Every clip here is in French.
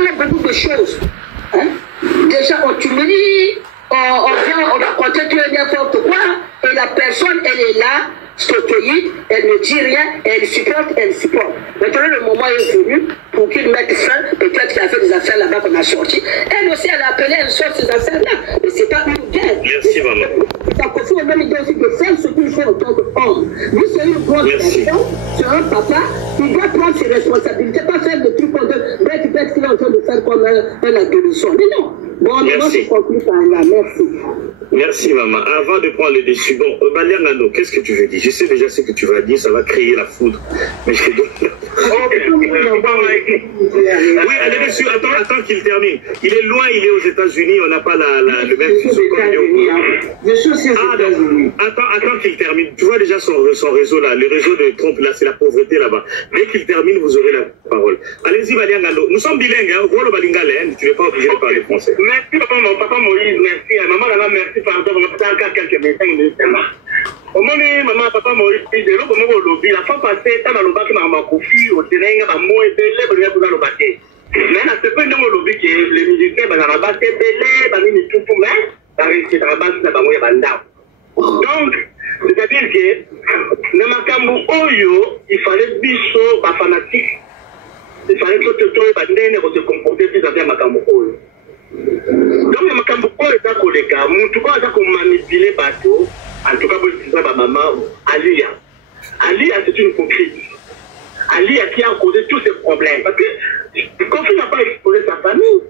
a beaucoup de choses. Hein? Déjà, en Tunisie, on vient, on raconte tout et n'importe quoi, et la personne, elle est là, stoïque, elle ne dit rien, elle supporte, elle supporte. Maintenant, le moment est venu pour qu'il mette fin, peut-être qu'il a fait des affaires là-bas qu'on a sorti. Elle aussi, elle a appelé, elle sort ces affaires-là. Mais c'est pas une guerre. Merci, maman. Ça confie au même idée aussi de faire ce qu'il fait en tant qu'homme. Lui, c'est une bonne personne, c'est un papa, il doit prendre ses responsabilités, pas faire des trucs comme bête qu'il est en train de faire comme un adolescent. Mais non. Bon, maintenant, je conclue par là. Merci. Merci, maman. Avant de prendre le dessus, bon, Balian Nano, qu'est-ce que tu veux dire? Je sais déjà ce que tu vas dire, ça va créer la foudre. Mais je te donne. Oui, allez dessus, attends qu'il termine. Il est loin, il est aux États-Unis, on n'a pas le même fuseau comme lui. Attends qu'il termine. Tu vois déjà son réseau là, le réseau de Trump là, c'est la pauvreté là-bas. Dès qu'il termine, vous aurez la parole. Allez-y, Balian Nano. Nous sommes bilingues, hein. Voilà, Balingale, tu n'es pas obligé de parler français. Merci, papa Moïse, merci. Maman, merci, pardon, on va faire quelques minutes. Au moment maman, papa Moïse, de l'eau, comme au lobby, la fois passée, t'as dans le bac, maman, Kofi, au terrain, à moi, et belé, dans le baquet. Mais à ce point, dans le lobby, les militaires, dans la basse, belé, dans les tout, mais, dans la basse, dans la banda. Donc, c'est-à-dire que, dans ma cambo, Oyo, il fallait biso, ma fanatique, il fallait que tu te comporter plus avec ma cambo, Oyo. Donc, les Makambo est à côté, tout cas, ça qu'on manipule bateau, en tout cas, pour dire à maman, Alia. Alia, c'est une hypocrite. Alia qui a causé tous ces problèmes. Parce que Kofi n'a pas exposé sa famille.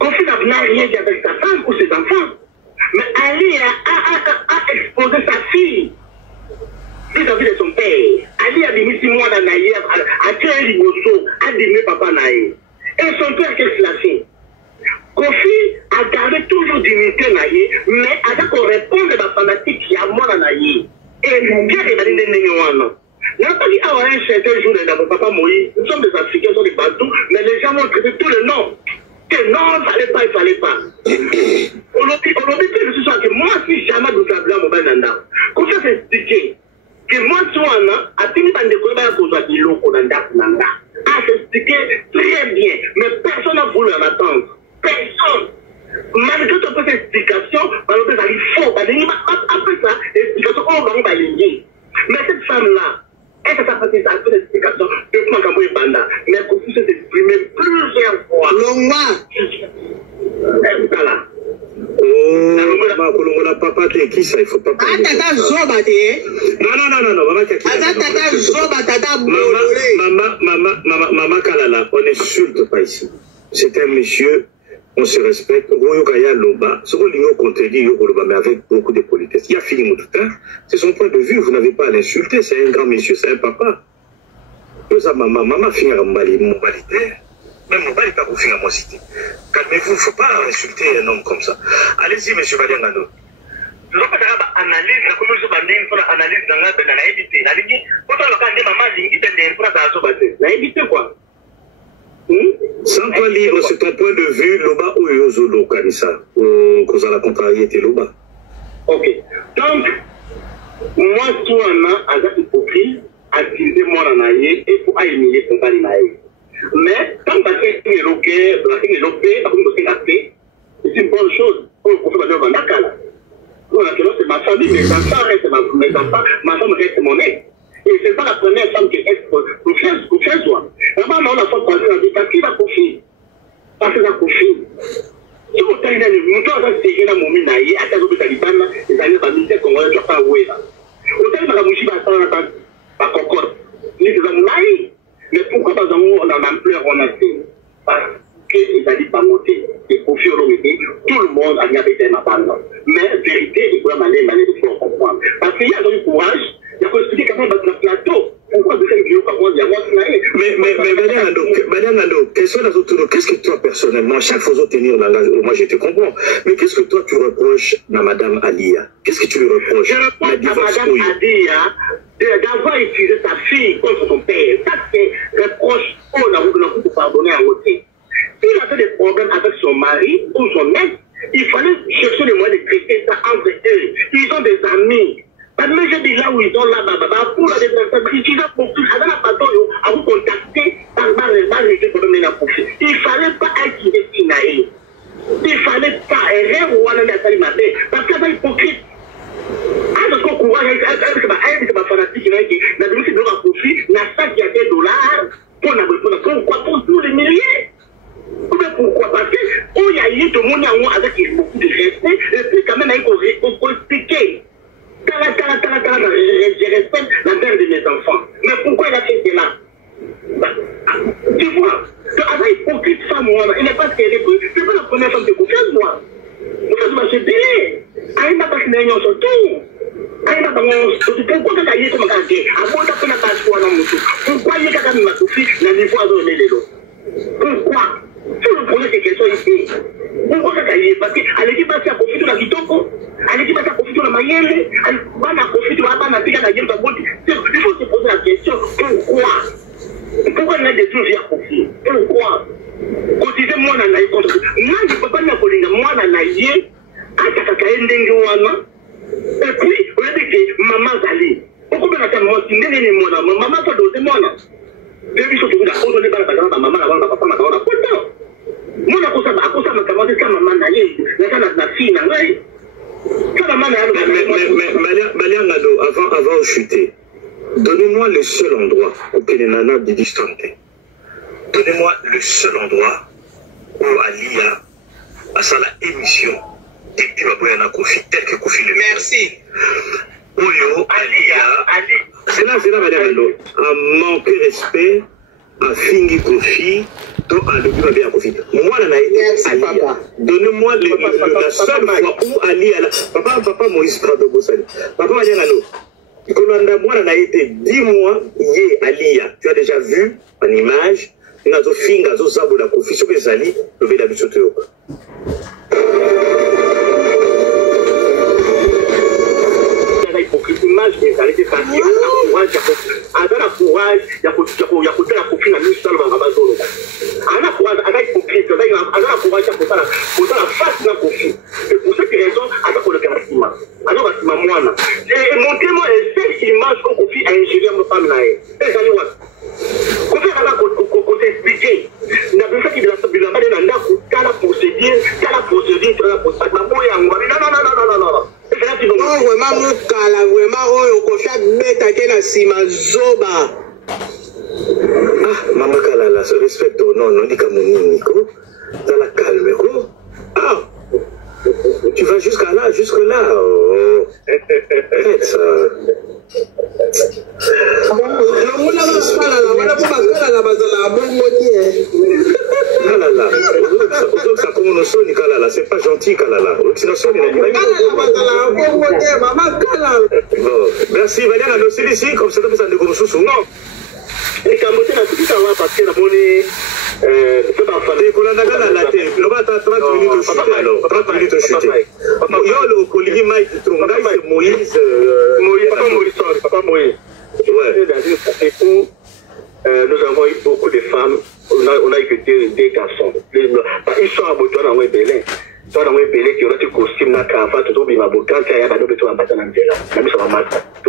Kofi n'a rien dit avec sa femme ou ses enfants. Mais Alia a exposé sa fille vis-à-vis de son père. Alia a dit 6 mois d'anaïe, a tué un ligoso, a dit papa naïe. Et son père, qu'est-ce qu'il a fait? Kofi a gardé toujours dignité naïe, mais avec qu'on répond de la fanatique qui a mort à naïe. Et bien des balines de Néouana. N'a pas dit à un certain jour dans mon papa Moïse, nous sommes des Africains, nous sommes des Bantous, mais les gens ont traité tous les noms. Que non, il fallait pas. On l'a dit ce soir que moi, si jamais vous avez un mobile nanda, comme ça c'est expliqué. Que moi, si on a fini par découvrir la cause de l'eau, nanda. Ah, c'est expliqué très bien, mais personne n'a voulu en attendre. Personne. Malgré toute cette explication, ça il faut. Après ça, l'explication, on va l'aligner. Mais cette femme-là, elle a fait cette explication depuis Makambo et Banda. Mais Kofi s'est exprimé plusieurs fois. Voilà. Oh, la papa, t'es qui ça? Il faut pas parler. Non, maman Kalala, on n'insulte pas ici. C'est un monsieur. On se respecte, mais avec beaucoup de politesse. Il y a fini tout à l'heure. C'est son point de vue, vous n'avez pas à l'insulter, c'est un grand monsieur, c'est un papa. Maman finit à m'embalité, même mon bali pas pour finir à moi citer. Calmez-vous, il ne faut pas insulter un homme comme ça. Allez-y, monsieur Baliangano. Je vais faire analyse, la commission va faire analyse dans la évité. La ligne, quand on a maman, il y quoi? Sans toi libre, c'est ton point de vue, Loba ou Yozolo, Kanissa, cause à la contrariété, Loba. Ok. Donc, moi, tout en a, à cette hypocrite, à utiliser moi en aïe, et pour éliminer son pari naïe. Mais, quand tu as fait une éloquée, c'est une bonne chose. Pour le professeur de Vandakala. C'est ma famille, mes enfants restent mes enfants, ma femme reste mon aide. Et ce n'est pas la première femme qui est confiance. Là-bas, on a fait passer la vie parce qu'il a confié. Parce qu'il a confié. Si vous avez des moutons, vous avez des moutons, vous avez des talibans, vous avez des militaires qu'on va faire oué. Vous avez des mouchis à Concorde. Vous avez des moutons. Mais pourquoi pas on a l'ampleur, on a fait? Parce qu'ils n'allaient pas monter. Et confier au métier, tout le monde a été un abandon. Mais vérité, il faut aller de comprendre. Parce qu'il y a du courage. Il faut expliquer comment on va le plateau. Pourquoi vous faites une vidéo par contre, il y a moi qui Baliangano, qu'est-ce que toi personnellement, chaque fois que tenir dans la. Moi je te comprends, mais qu'est-ce que toi tu reproches à Madame Alia? Qu'est-ce que tu lui reproches? Je reproche à Madame Alia d'avoir utilisé sa fille contre son père. Ça c'est reproche pour pardonner à côté. S'il a fait des problèmes avec son mari ou son ex, il fallait chercher les moyens de traiter ça entre eux. Ils ont des amis. Mais je dis là où ils sont là, pour la utiliser pour tout, à la bateau, à vous contacter, il ne fallait pas être destiné. Il ne fallait pas rêver ou aller à la matin, parce que c'est hypocrite. Parce qu'on courage, c'est ma fanatique qui n'a pas de profit, n'a pas de $, pour tous les milliers. Pourquoi? Parce que il y a eu tout le monde avec beaucoup de respect, et puis quand même, il faut expliquer. Je respecte la mère de mes enfants. Mais pourquoi il a fait cela? Tu vois, avec hypocrite femme, il n'est pas qu'elle est c'est pas la première femme de confiance, moi. Moi, je suis payé. Il n'a pas de réunion sur tout. Pourquoi il y a comme quartier? Pourquoi il y a pourquoi il y a quand même ma fille dans les voies de l'élo? Pourquoi? Si vous posez ces questions ici, pourquoi il y a parce qu'elle dit passer à profiter de la vitoko, elle dit passer à profiter de la mayenne, elle va à profiter de la banane, il faut se poser la question, pourquoi? Pourquoi il y a des trucs à profiter? Pourquoi? Cotisez moi dans la vie contre moi, je ne peux pas me coller moi dans la vie, à Takakaendenguana, et puis, vous avez dit que maman Zali, pourquoi on a moi, si maman soit dosée moi? Depuis que vous avez donné par la maman, la papa, ma maman, pourtant. Moi, à cause de ma maman, la fille, Malia Nado, avant de chuter, donnez-moi le seul endroit où Pénénana dit distanté. Donnez-moi le seul endroit où Alia a sa émission depuis Baboyana Kofi, tel que Kofi le Merci. Oyo, Ali. C'est là, Malia Nado, a manqué respect à Fingi Kofi. Moi, donnez-moi la seule fois où Ali a papa Moïse Prado Bossali. Papa Maniangano, moi, on a été 10 mois, Alia. Tu as déjà vu en image, nous avons fait un zabo la Kofi sur les Ali, le Béda Bichoto. Image des arrêtés partis, avec courage, il y a la copine à nous seuls dans la base de l'eau. Avec hypocrite, avec la courage, pour la face de la copine. Et pour cette raison, avec le bâtiment. Alors, bâtiment, moi, et montrez-moi cette image qu'on confie à ingénieur de femme là. Et ça y est. Qu'on fait qu'on t'explique. Il y a besoin de la main de la procédure, non. Non, vraiment, Moukala, vraiment, on fait bête à quel zoba. Ah, Maman Kalala, se respecte au nom, non, dit comme Nico, dans la calme, quoi. Ah, tu vas jusque-là. Faites ça. C'est pas gentil, Kalala. Merci, Valérie, on a dossier ici, comme ça, ça ne commence pas. Non. Et quand on a tout ça, parce que la monnaie, c'est pas facile. On a gagné la tête. On va 30 minutes au chute, alors. 30 minutes au chute. Yo, le collier Mike Trunga, c'est Moïse. Papa Moïse. Ouais. Où nous avons eu beaucoup de femmes, on a eu des garçons. Ils sont à Boutouan dans le Bélin. Toi, dans le Bélin, qui aurait été costume, la cravate, tout le monde, quand il y a un peu de ambassade en Bélin. Tout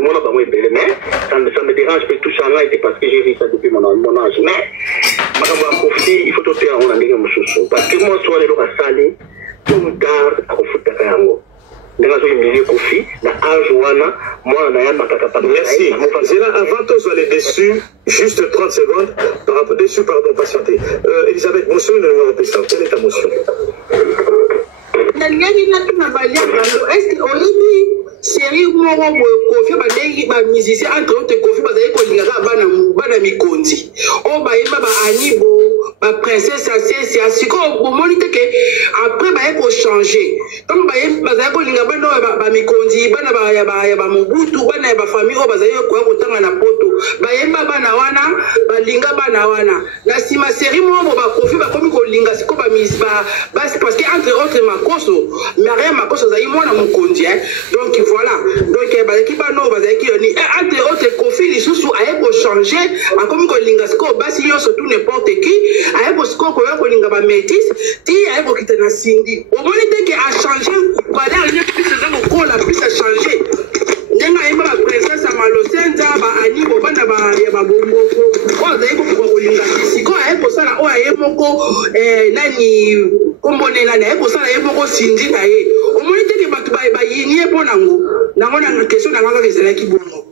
le monde a pas Bélin, mais ça me dérange, je peux toucher en live parce que j'ai vu ça depuis mon âge. Mais, il faut tout faire en Amérique, parce que moi, soit les lois salés, tout le garde à foutre à Kayango. Merci. C'est là, avant que soit les déçus, juste 30 secondes, déçus, pardon, patientez. Elisabeth, motion de numéro président, quelle est ta motion? Est-ce qu'on dit série moi Kofi ba musicien entre autres Kofi ba zali ko linga bana mikonzi o ba yeba ba anibo ba princesse asesi asiko o monite ke après ba ko changer comme ba zali ko linga bana ba mikonzi bana ba mobutu bana ba famille o ba zali ko tanga na poto ba yeba bana wana ba linga bana wana na sima série moi ba Kofi ba komi ko linga siko ba misba parce que entre autres makoso Maria makoso zali moi na mokonzi donc voilà, donc l'équipe a entre autres Kofi Lisusu a changé, a comme Lingasco, Basio, surtout n'importe qui, a Bosco, Linga Métis, qui a quitté la Cindy. Au moment où a changé, voilà, la plus a changé. ndenga yeba ba princesse Malosenza ba Anibo bana ba ya babongo ko za yebo ko linga siko ayebo sala o ayebo ko nani kombonela na yebo sala yebo ko sindi na ye o moni te ke batu ba yini e bonango na question na ngaka kesela ki bongo.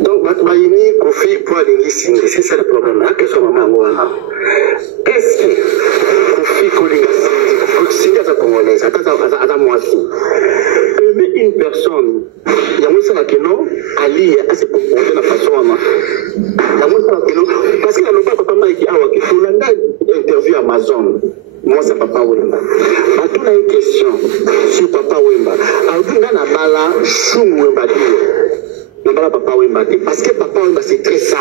Donc, Matmaïni, Kofi, pour aller ici, c'est ça le problème. Qu'est-ce que maman a? Est-ce que Kofi, Kolinga, c'est ça congolais, ça à moi aussi. Mais une personne, il y a un qui non, Ali a se comporter de la façon à moi. Il y a un qui non, parce qu'il y a le papa Mike Awa qui faut l'interview Amazon. Moi, c'est Papa Wemba. Ma toute une question sur Papa Wemba. Alors, tu as la bala, chou Wemba Papa Wemba, parce que Papa Wemba c'est très sale.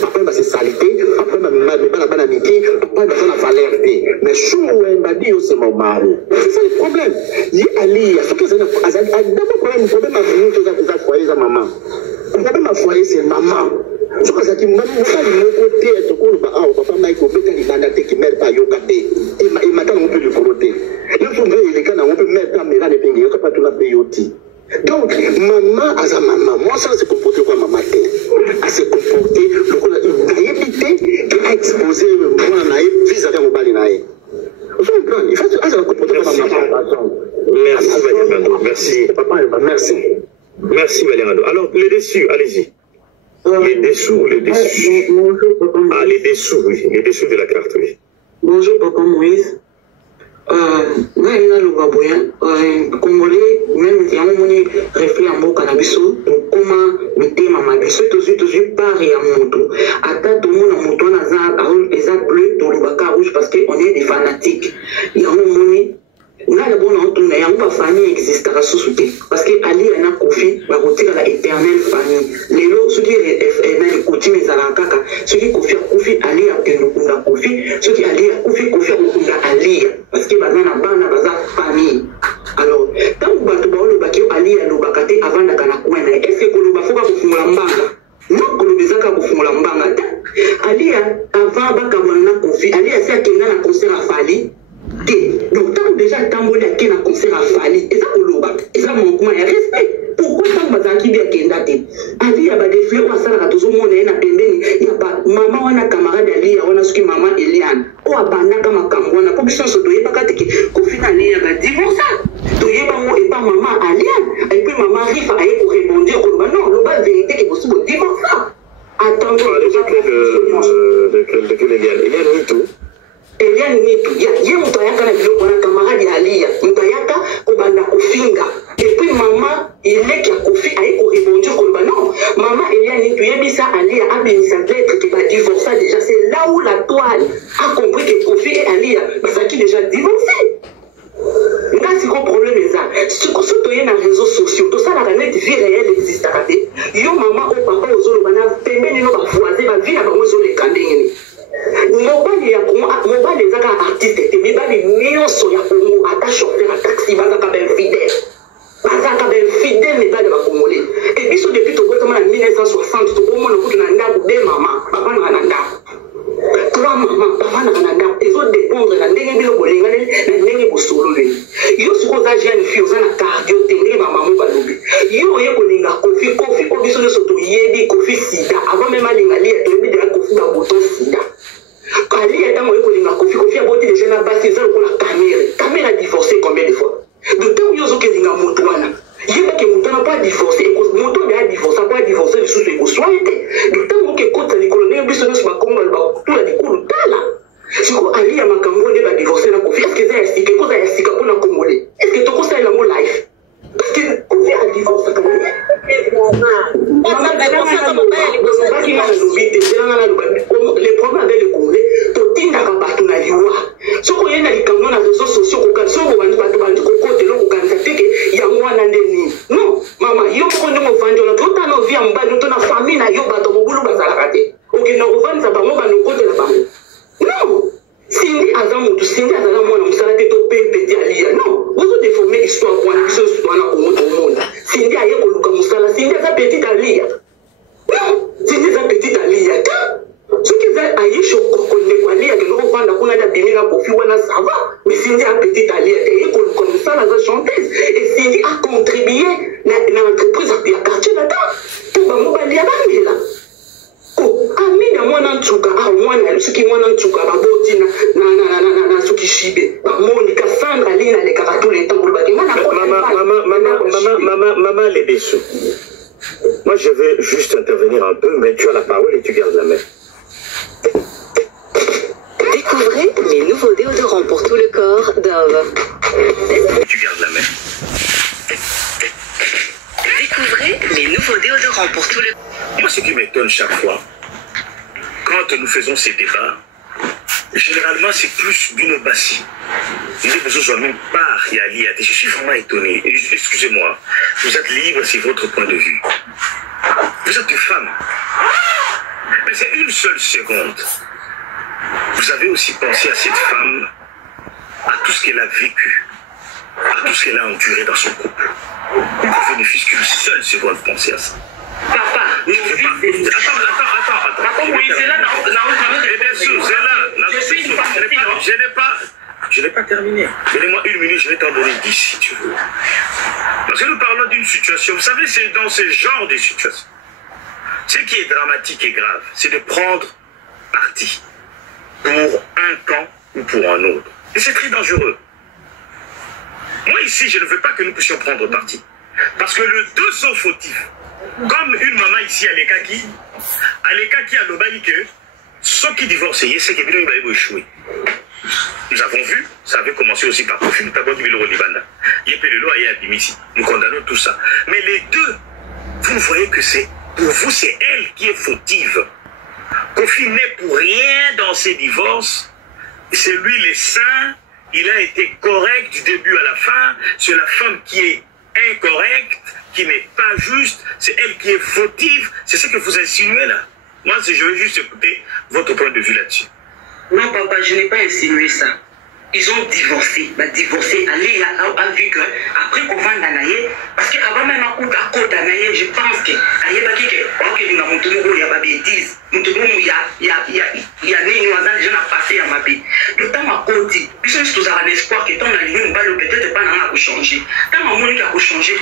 Papa Wemba c'est salité, Papa Wemba c'est la banalité, Papa Wemba c'est la valerté. Mais chou Wemba dit c'est mon mari. C'est ça le problème. Il y a Ali, il y a ce que c'est d'abord le problème à venir que ça foyer sa maman. Le problème à foyer c'est maman. Ce que ça dit, maman, mon côté, est au cours de Papa Mike, au béton, il a qui mère pas yokate. Et maintenant, on peut le coroter. Il faut que les gens, on peut mettre la mère, les pays, on peut pas tout la payer. Donc, maman, à sa maman, moi, ça se comporter comme maman, à se comporter, le coup, il a évité, il a exposé, moi, on a vis-à-vis au balinaï. Il faut se comporter comme maman. Merci, Valérando. Merci. Papa, merci. Merci, Valérando. Alors, les déçus, allez-y. Les dessous, les déçus. Bonjour, Papa Moïse. Ah, les dessous, oui. Les dessous de la carte, oui. Bonjour, Papa Moïse. Congolais, même si on réfléchit en mot cannabis, comment mettez ma biso, toujours pareil à moto. Attends, tout le monde en moto, les a bleu, tout le baka rouge, parce qu'on est des fanatiques. Il y a un moment, on a le bon entourage, il y a une famille qui existe à sous-souter. Parce que Ali a un conflit, va retirer la éternelle famille. Les lots, ceux qui est coutume, ils ont caca. Ceux qui confient Ali a un conflit, ceux qui Ali a conflit Ali. Parce que bazana bana baza famille. Alors, tant que batu baolo bakio Ali a lobakate avant de kana kwenda. Est-ce que koloba foka kufungula mbanga? Non, kolobezaka kufungula mbanga. Ali a avant bakabwana conflit, Ali a ça qui na concert à Fali. Donc, tant déjà tamboli a qui na concert à Fali, et ça koloba, et ça mon comment est respect. Pourquoi tant bazaki bien kendate? Ali a ba des fleurs à ça la tozo mona na pembeni, il y a pas maman wana camarade Ali a wana suki maman Eliane. O abandaka makambo wana po biso so doyeba kate ke kofina ne ya ba divorce. Doyeba mo et pas maman Eliane, et puis maman Rifa a pour répondre ko non, le ba vérité que vous so divorce. Attendez, de quelle Eliane? Eliane ni tout. Eliane ni tout. Ya mutayaka na biloko na camarade Ali, mutayaka ko banda kofinga. Et puis maman il est qui a confié à pour répondre ko non, maman Eliane ni tout yebisa Ali a abinisa lettre qui va divorcer déjà, c'est là où la toile a compris que Kofi et Ali ça qui déjà divorcé. Là c'est quoi problème est ça? Ce que surtout il y a dans les réseaux sociaux, tout ça la net vie réelle existe à côté. Yo maman ou papa aux autres bana pembeni no ba voisin ba vie na ba mozo le kandengeni. Mobali ya ko mobali zaka artiste te mibali nyonso ya ko ata chauffeur à taxi ba ka ben fidèle. Bazaka ben fidèle mais pas de ba congolais. Et biso depuis to gotama en 1960 to mona ko na ndako de maman papa na ndako. Trois mamans papa na ndako les autres dépendre na ndenge bilo bolenga na ndenge bosolo le. Yo siko za jeune fille za na cardio tenge ba maman ba lobi. Yo ye ko ninga kofi o biso so to yebi kofi sida avant même alinga li to bi de kofi ba boto sida. Ali est dans mon école, Kofi a voté déjà la base, c'est ça pour la caméra. Caméra a divorcé combien de fois? De temps où il y a des gens qui il n'y a pas que mon n'a pas divorcé, mon temps a divorcé, n'a pas divorcé, les sous les soins étaient. De temps où il y a des colonels, ils sont sur Congo, tout a des coups de là. Si Ali a Makambo, il va divorcer la Kofi, est-ce que c'est un stick, quoi, un stick pour la Congolais? Est-ce que tu conseilles la mon life? Parce que Kofi a divorcé quand même. Les problèmes avec le Congolais, tout est dans partout na liwa. Ce qu'on y a dans les camions, dans les réseaux sociaux, qu'on se voit dans côté là, qu'on se fait que y a moi dans les non, maman, yo qu'on nous vend, on a tout à nos vies en bas, nous on a famille na yo bateau boulot bazala raté. Ok, nous vend ça par moi, nous côté là bas. Non, Cindy Azam, tout Cindy Azam, moi on s'arrête au petit alia. Non, vous avez déformé l'histoire pour une chose pour un monde. Cindy a eu qu'on nous comme ça, Cindy a petit alia. Non, Cindy a petit alia. Ce qui va aller chez Kokondekwali, il y a des gens qui vont aller à Bimina Kofi, ça va. Mais Cindy a petit allié, et comme ça, la chanteuse. Et Cindy a compris. contribuer na entreprise ya quartier na ta pour bamobali ya bamela amina mwana ntuka mwana soki mwana ntuka baboti na soki shibe bamoni Cassandra lina lekaka tous les temps pour baki maman les dessous. Moi je vais juste intervenir un peu, mais tu as la parole et tu gardes la main. Découvrez les nouveaux déodorants pour tout le corps Dove. Tu gardes la main. Découvrez les nouveaux déodorants pour tout le corps. Moi, ce qui m'étonne chaque fois, quand nous faisons ces débats, généralement, c'est plus d'une bassie. Je ne même pas réaliser. Je suis vraiment étonné. Excusez-moi, vous êtes libre, c'est votre point de vue. Vous êtes une femme. Mais c'est une seule seconde. Vous avez aussi pensé à cette femme, à tout ce qu'elle a vécu, à tout ce qu'elle a enduré dans son couple. Vous ne fûtes qu'une seule seconde penser à ça. Papa, Attends. Je n'ai pas terminé. Donnez-moi une minute, je vais t'en donner 10 si tu veux. Parce que nous parlons d'une situation, vous savez, c'est dans ce genre de situation. Ce qui est dramatique et grave, c'est de prendre parti pour un camp ou pour un autre. Et c'est très dangereux. Moi ici, je ne veux pas que nous puissions prendre parti. Parce que les deux sont fautifs. Comme une maman ici à l'Ekaki a l'obali que ceux qui divorcent, c'est qu'ils vont échouer. Nous avons vu, ça avait commencé aussi par Kofi, nous avons dit le Libanda. Nous condamnons tout ça. Mais les deux, vous voyez que c'est, pour vous, c'est elle qui est fautive. Kofi n'est pour rien dans ses divorces. C'est lui le saint. Il a été correct du début à la fin. C'est la femme qui est incorrecte, qui n'est pas juste. C'est elle qui est fautive. C'est ce que vous insinuez là. Moi, je veux juste écouter votre point de vue là-dessus. Non, papa, je n'ai pas insinué ça. Ils ont divorcé. Allez, a vu que après qu'on va naïe, parce qu'avant même à côté naïe, je pense que aïe baki que ok nous avons tout il y a pas bêtise, nous tout il y a né nous avons déjà passé à ma vie. Le temps à côté, puisque nous avons l'espoir que tant la ligne va peut-être pas n'a changer. Tant mon monde a changé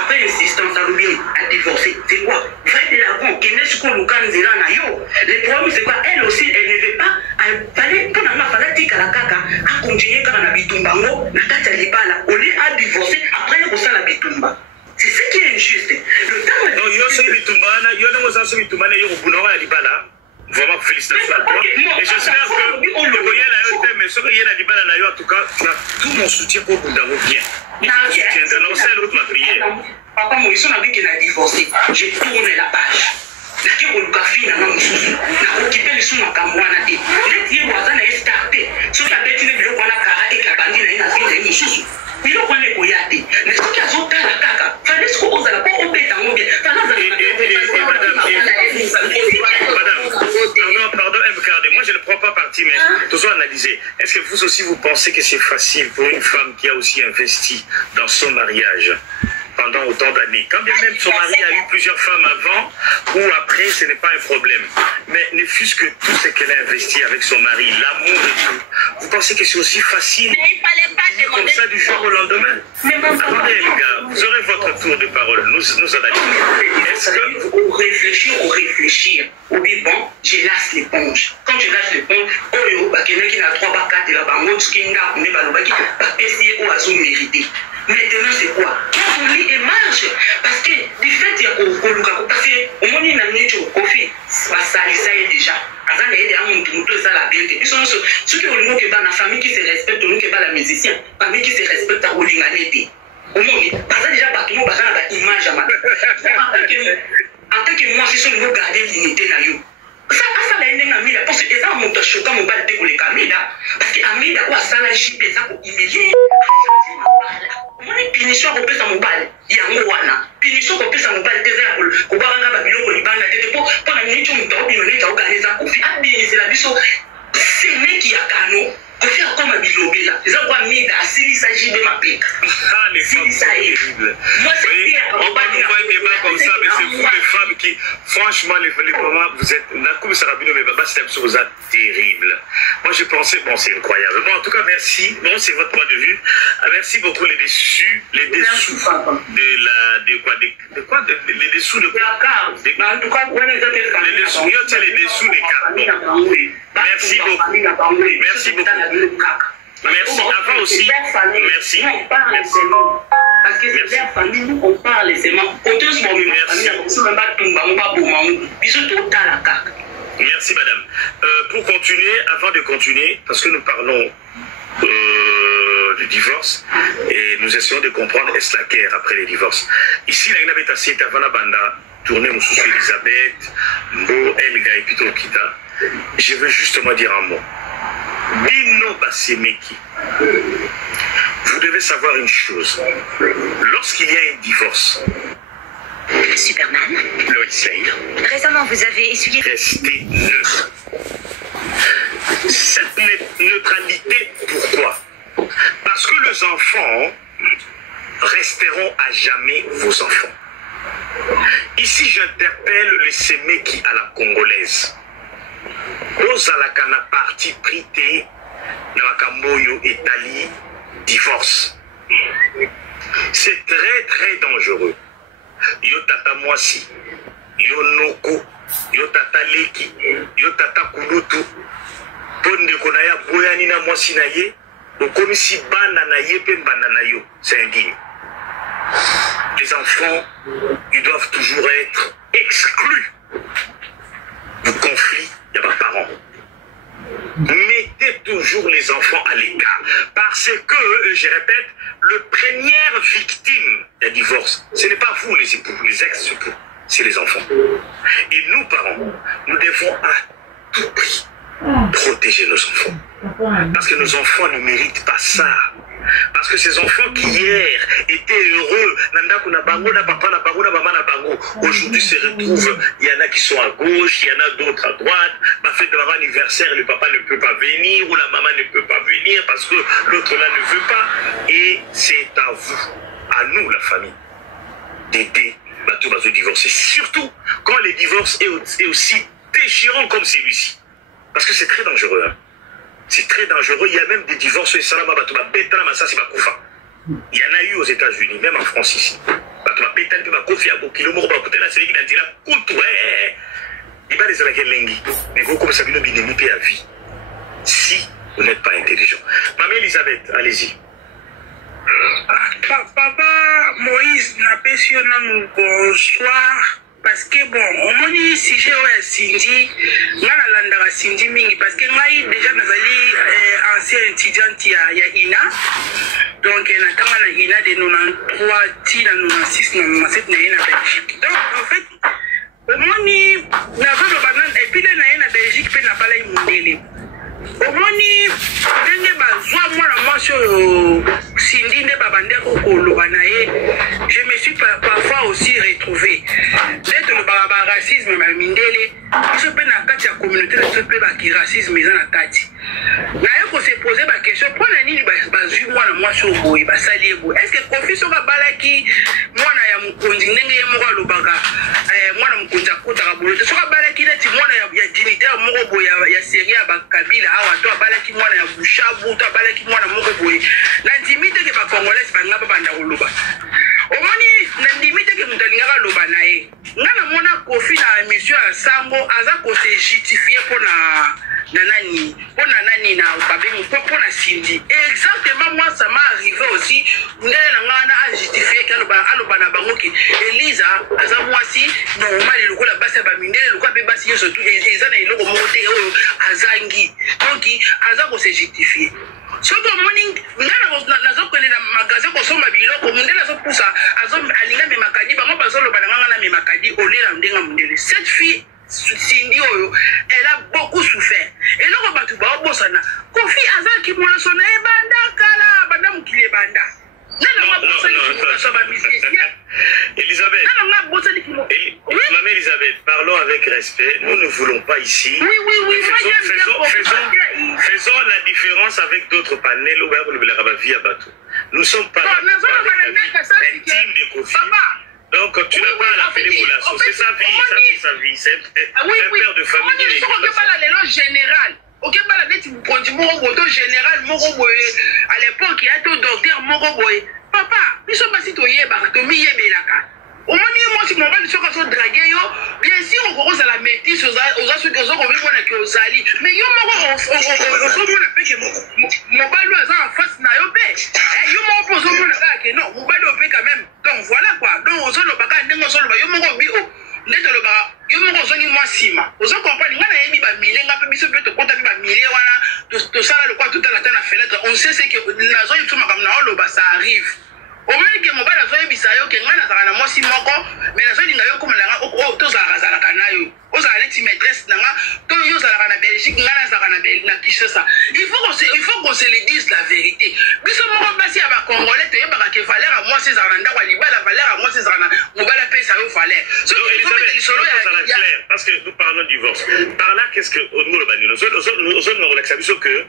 après insistance à l'oublier à divorcer. C'est quoi? Vrai de la bon qui n'est ce qu'on nous canne na yo. Le problème c'est quoi? Elle aussi elle ne veut pas fallait quand on a fallu dire à la caca continuer quand on a bitumba ngo na kati ya libala au lieu à divorcer après on s'en a bitumba. C'est ce qui est injuste. Le temps non yo c'est bitumba na yo ngo ça c'est bitumba na yo bunora ya libala. Vraiment félicitations à toi. Et j'espère que le voyez la yote mais ce que y a la libala na yo en tout cas tu as tout mon soutien pour vous d'avoir bien. Je soutiens de lancer l'autre ma prière. Papa Moïse on a vu qu'il a divorcé. J'ai tourné la page. Naki koluka fina na mususu na okipe lisu na kamwana te leti ye wazana ye starte soki abeti ne biloko wana kara ekabandi na ye na fina ye mususu biloko wana ekoya te mais soki azotala kaka fale siko ozala po obeta ngo bien Pardon, MKD, moi je ne prends pas parti, mais toujours analyser. Est-ce que vous aussi vous pensez que c'est facile pour une femme qui a aussi investi dans son mariage pendant autant d'années, quand bien même son mari a eu plusieurs femmes avant ou après, ce n'est pas un problème. Mais ne fût-ce que tout ce qu'elle a investi avec son mari, l'amour et tout, vous pensez que c'est aussi facile comme ça du jour au lendemain? Attendez les gars, vous aurez votre tour de parole, nous analysons. Est-ce que vous réfléchir, ou bien bon, je lâche l'éponge. Quand je lâche l'éponge, oh yo, bah quelqu'un qui n'a 3 par 4 de la banque, ce qui n'a pas essayer ou à son mériter. Maintenant, c'est quoi? Quand on lit et marche, parce que du fait qu'il y a parce que au moment où il y a un Kofi, ça est déjà. Azan est déjà un ça la vérité. Ceux qui ont le mot que la famille qui se respecte, nous qui la musicien, la famille qui se respecte à Olinganete. Au moment où parce que déjà, tout le monde a une image à ma en tant que moi, je suis le garder l'unité dans you. Ça la ene Amida parce que ça monte choquant mon bal de Amida parce que Amida quoi ça la JP ça pour humilier mon punition ko pesa mobile ya ngwana punition ko pesa mobile te za ko ba nga ba biloko libanda te po na minute mu tawo bino ne tawo organiser ko fi abi c'est la biso c'est mec qui a kano ko fi ko ma bilobela. Ils ont quoi mis à Silisa JB ma pète. Ah, les femmes sont terribles. Moi, c'est oui, on va nous voir un débat comme ça, mais c'est vous les femmes qui, franchement, les mamans, vous êtes, Nakoum Sarabino, mais Baba, c'est vous êtes terrible. Moi, je pensais, bon, c'est incroyable. Bon, en tout cas, merci. Bon, c'est votre point de vue. Merci beaucoup, les dessous de la, les dessous de la carte. En tout cas, les dessous des cartes. Merci beaucoup. Merci beaucoup. Merci. Avant aussi. Merci. Merci. Parce que c'est la famille, nous, on parle seulement. Merci, madame. Pour continuer, avant de continuer, parce que nous parlons du divorce et nous essayons de comprendre est-ce la guerre après les divorces. Ici, la Gnabeta Sieta Vana Banda, tournée mon sous Elisabeth, Mbo, Elga et Pito Kita. Je veux justement dire un mot. Bino Basemeki. Vous devez savoir une chose. Lorsqu'il y a un divorce, Superman. Lois Lane. Récemment, vous avez essuyé... Restez neutre. Cette neutralité, pourquoi? Parce que les enfants resteront à jamais vos enfants. Ici, j'interpelle le Semeki à la congolaise. Ozalaka na parti prité na makamboyo Italie divorce. C'est très très dangereux. Yo tata mwasi, yo noko, yo tata leki, yo tata kulutu. Ponde konaya boyani na mwasi na ye, okomisi bana na ye pe bana na yo. C'est un guigne. Les enfants, ils doivent toujours être exclus du conflit. Il n'y a pas de parents. Mettez toujours les enfants à l'écart. Parce que, je répète, le première victime d'un divorce, ce n'est pas vous les époux, les ex-époux, c'est les enfants. Et nous, parents, nous devons à tout prix protéger nos enfants. Parce que nos enfants ne méritent pas ça. Parce que ces enfants qui hier étaient heureux, aujourd'hui se retrouvent, il y en a qui sont à gauche, il y en a d'autres à droite. Ma fête de maman anniversaire, le papa ne peut pas venir, ou la maman ne peut pas venir parce que l'autre là ne veut pas. Et c'est à vous, à nous la famille, d'aider Bateau Bazo divorcer. Surtout quand les divorces est aussi déchirant comme celui-ci. Parce que c'est très dangereux. Hein. C'est très dangereux. Il y a même des divorces. Il y en a eu aux États-Unis, même en France ici. Si vous n'êtes pas intelligent. Maman Elisabeth, allez-y. Papa Moïse n'a pas su bonsoir. Parce que bon, on m'a dit si j'ai ouais Cindy, moi la landara Cindy mingi parce que moi déjà nazali ancien étudiante ya Ina, donc na kama na Ina de 93 ti na 96 na 97 na Belgique. Donc en fait, on m'a dit na valo banane et puis na Belgique pe na bala imundele. On m'a dit ndenge bazwa mwana mwasi Cindy nde babande ko kolobanaye. Je me suis parfois aussi retrouvé. D'être le racisme, mais mindele, je peux na kati ya communauté, je peux ba ki racisme eza na kati. Na yoko se poser ba question, pona nini bazwi mwana mwasi oboye basali ebo. Est-ce que Kofi soka balaki mwana ya mukonzi ndenge ye moko alobaka mwana mukonzi akotaka bolote soka balaki neti mwana ya dignitaire moko boye ya série ya bakabila awa to balaki mwana ya bushabu to balaki mwana moko boye na ndimite ke ba congolais banga banda koloba. Omoni na ndimite ke mutalingaka loba na ye. Ngana mona Kofi na émission ya Sango aza ko se justifier pona nani na babengi pona Cindy. Exactement moi ça m'est arrivé aussi ndele na ngana a justifier ke aloba na bango ki Elisa aza mwasi normal lokola basi ba mindele lokola be basi yeso tout eza na iloko mote oyo azangi. Donc aza ko se justifier. Soto morning ngana nazo kwenda na magasin ko soma biloko mundela zo pusa azo alinga me makadi bango bazolo bananga na me makadi olela ndenga mundele. Cette fille Cindy oyo elle a beaucoup souffert. Et loko batu ba obosana Kofi azaki mona sona e banda kala banda mukile banda. Elisabeth, Maman Elisabeth, parlons avec respect. Nous ne voulons pas ici. Oui. faisons la différence avec d'autres panels où nous ne sommes pas là pour parler de la vie intime de Kofi. Donc tu n'as pas à l'appeler Moulasso. C'est sa vie, ça c'est sa vie. C'est un père de famille. Général. Ok, bah la tu prends du Morobodo général, Moroboye. À l'époque, il y a tout docteur Moroboye. Papa, ils sont pas citoyens, Bartomi Yebelaka. Au moment où moi, si mon père est sur dragué, bien sûr, on commence à la métisse aux autres qui ont vu aux Ali. Mais yo, mon balle en face, n'a yo pé. Yo, mon pose au monde, non, mon balle au pé quand même. Donc voilà quoi. Donc, on se le baga, on se le baga, yo, mon bio. Net le baga, yo, mon zone, moi, sima. Aux autres compagnies, on a mis ma mille, on a pu se peut-être compter ma mille, tout ça, le quoi, tout à la fenêtre. On sait que la zone, tout ma comme ça arrive. Au moins que mon père a fait bisayo que ngana zana moi si moko mais la zone ngayo comme la to za kanayo o za alex maîtresse nanga to yo za na Belgique ngana za na Belgique na Kinshasa il faut qu'on se le dise la vérité biso moko basi aba congolais te yeba que valeur à moi c'est za nda kwa libala valeur à moi c'est za na mobala pesa yo valeur parce que nous parlons de divorce par là qu'est-ce que nous le banino nous relaxa biso que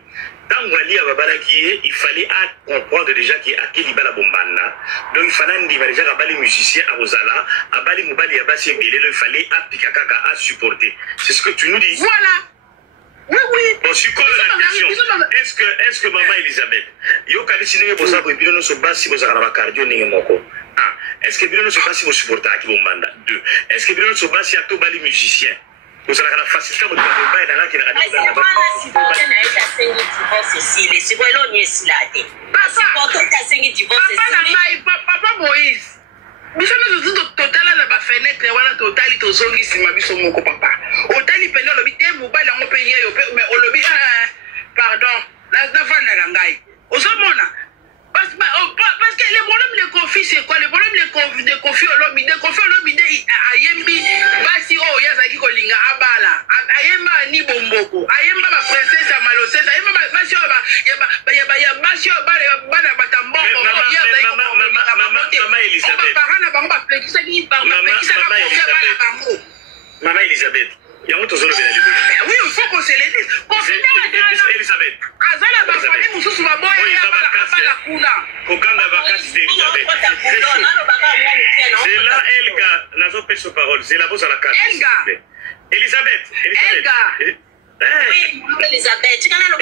dans Wali Ababalaki, il fallait comprendre déjà qu'il y a Kelibala Bombana. Donc il fallait déjà les musiciens à Rosala, à Bali Moubali Abassi Mbele, il fallait Pikakaka à supporter. C'est ce que tu nous dis. Voilà. Oui. Bon, je connais la question. Est-ce que maman Elisabeth, yo kalisine pour ça pour bien nous se basi pour ça na cardio ni moko. Ah, est-ce que bien nous se basi pour supporter à Kibombanda? 2. Est-ce que bien nous se basi à tous les musiciens? Vous avez la facilité de faire dans la qui Papa Moïse, biso nous total la fenêtre wala total tozongi sima biso moko papa. Otali pene lobi te mobile ngo payer mais olobi pardon, la vanda na ngai. Osomona parce que le problème de Kofi c'est quoi? Le problème de Kofi Olomide ayembi basi o yazaki kolinga abala ayemba ni bomboko ayemba ba princesse malosesa ayemba basi ya basi bana batambo Maman Elisabeth Maman Elisabeth il y a un autre zone de oui il faut qu'on se le dise Elisabeth azala ba famille mususu ba boya ya kuna kokanga vacances d'Elisabeth c'est là Elga nazo peso parole c'est la bosse à la case Elisabeth oui, Elisabeth, tu connais le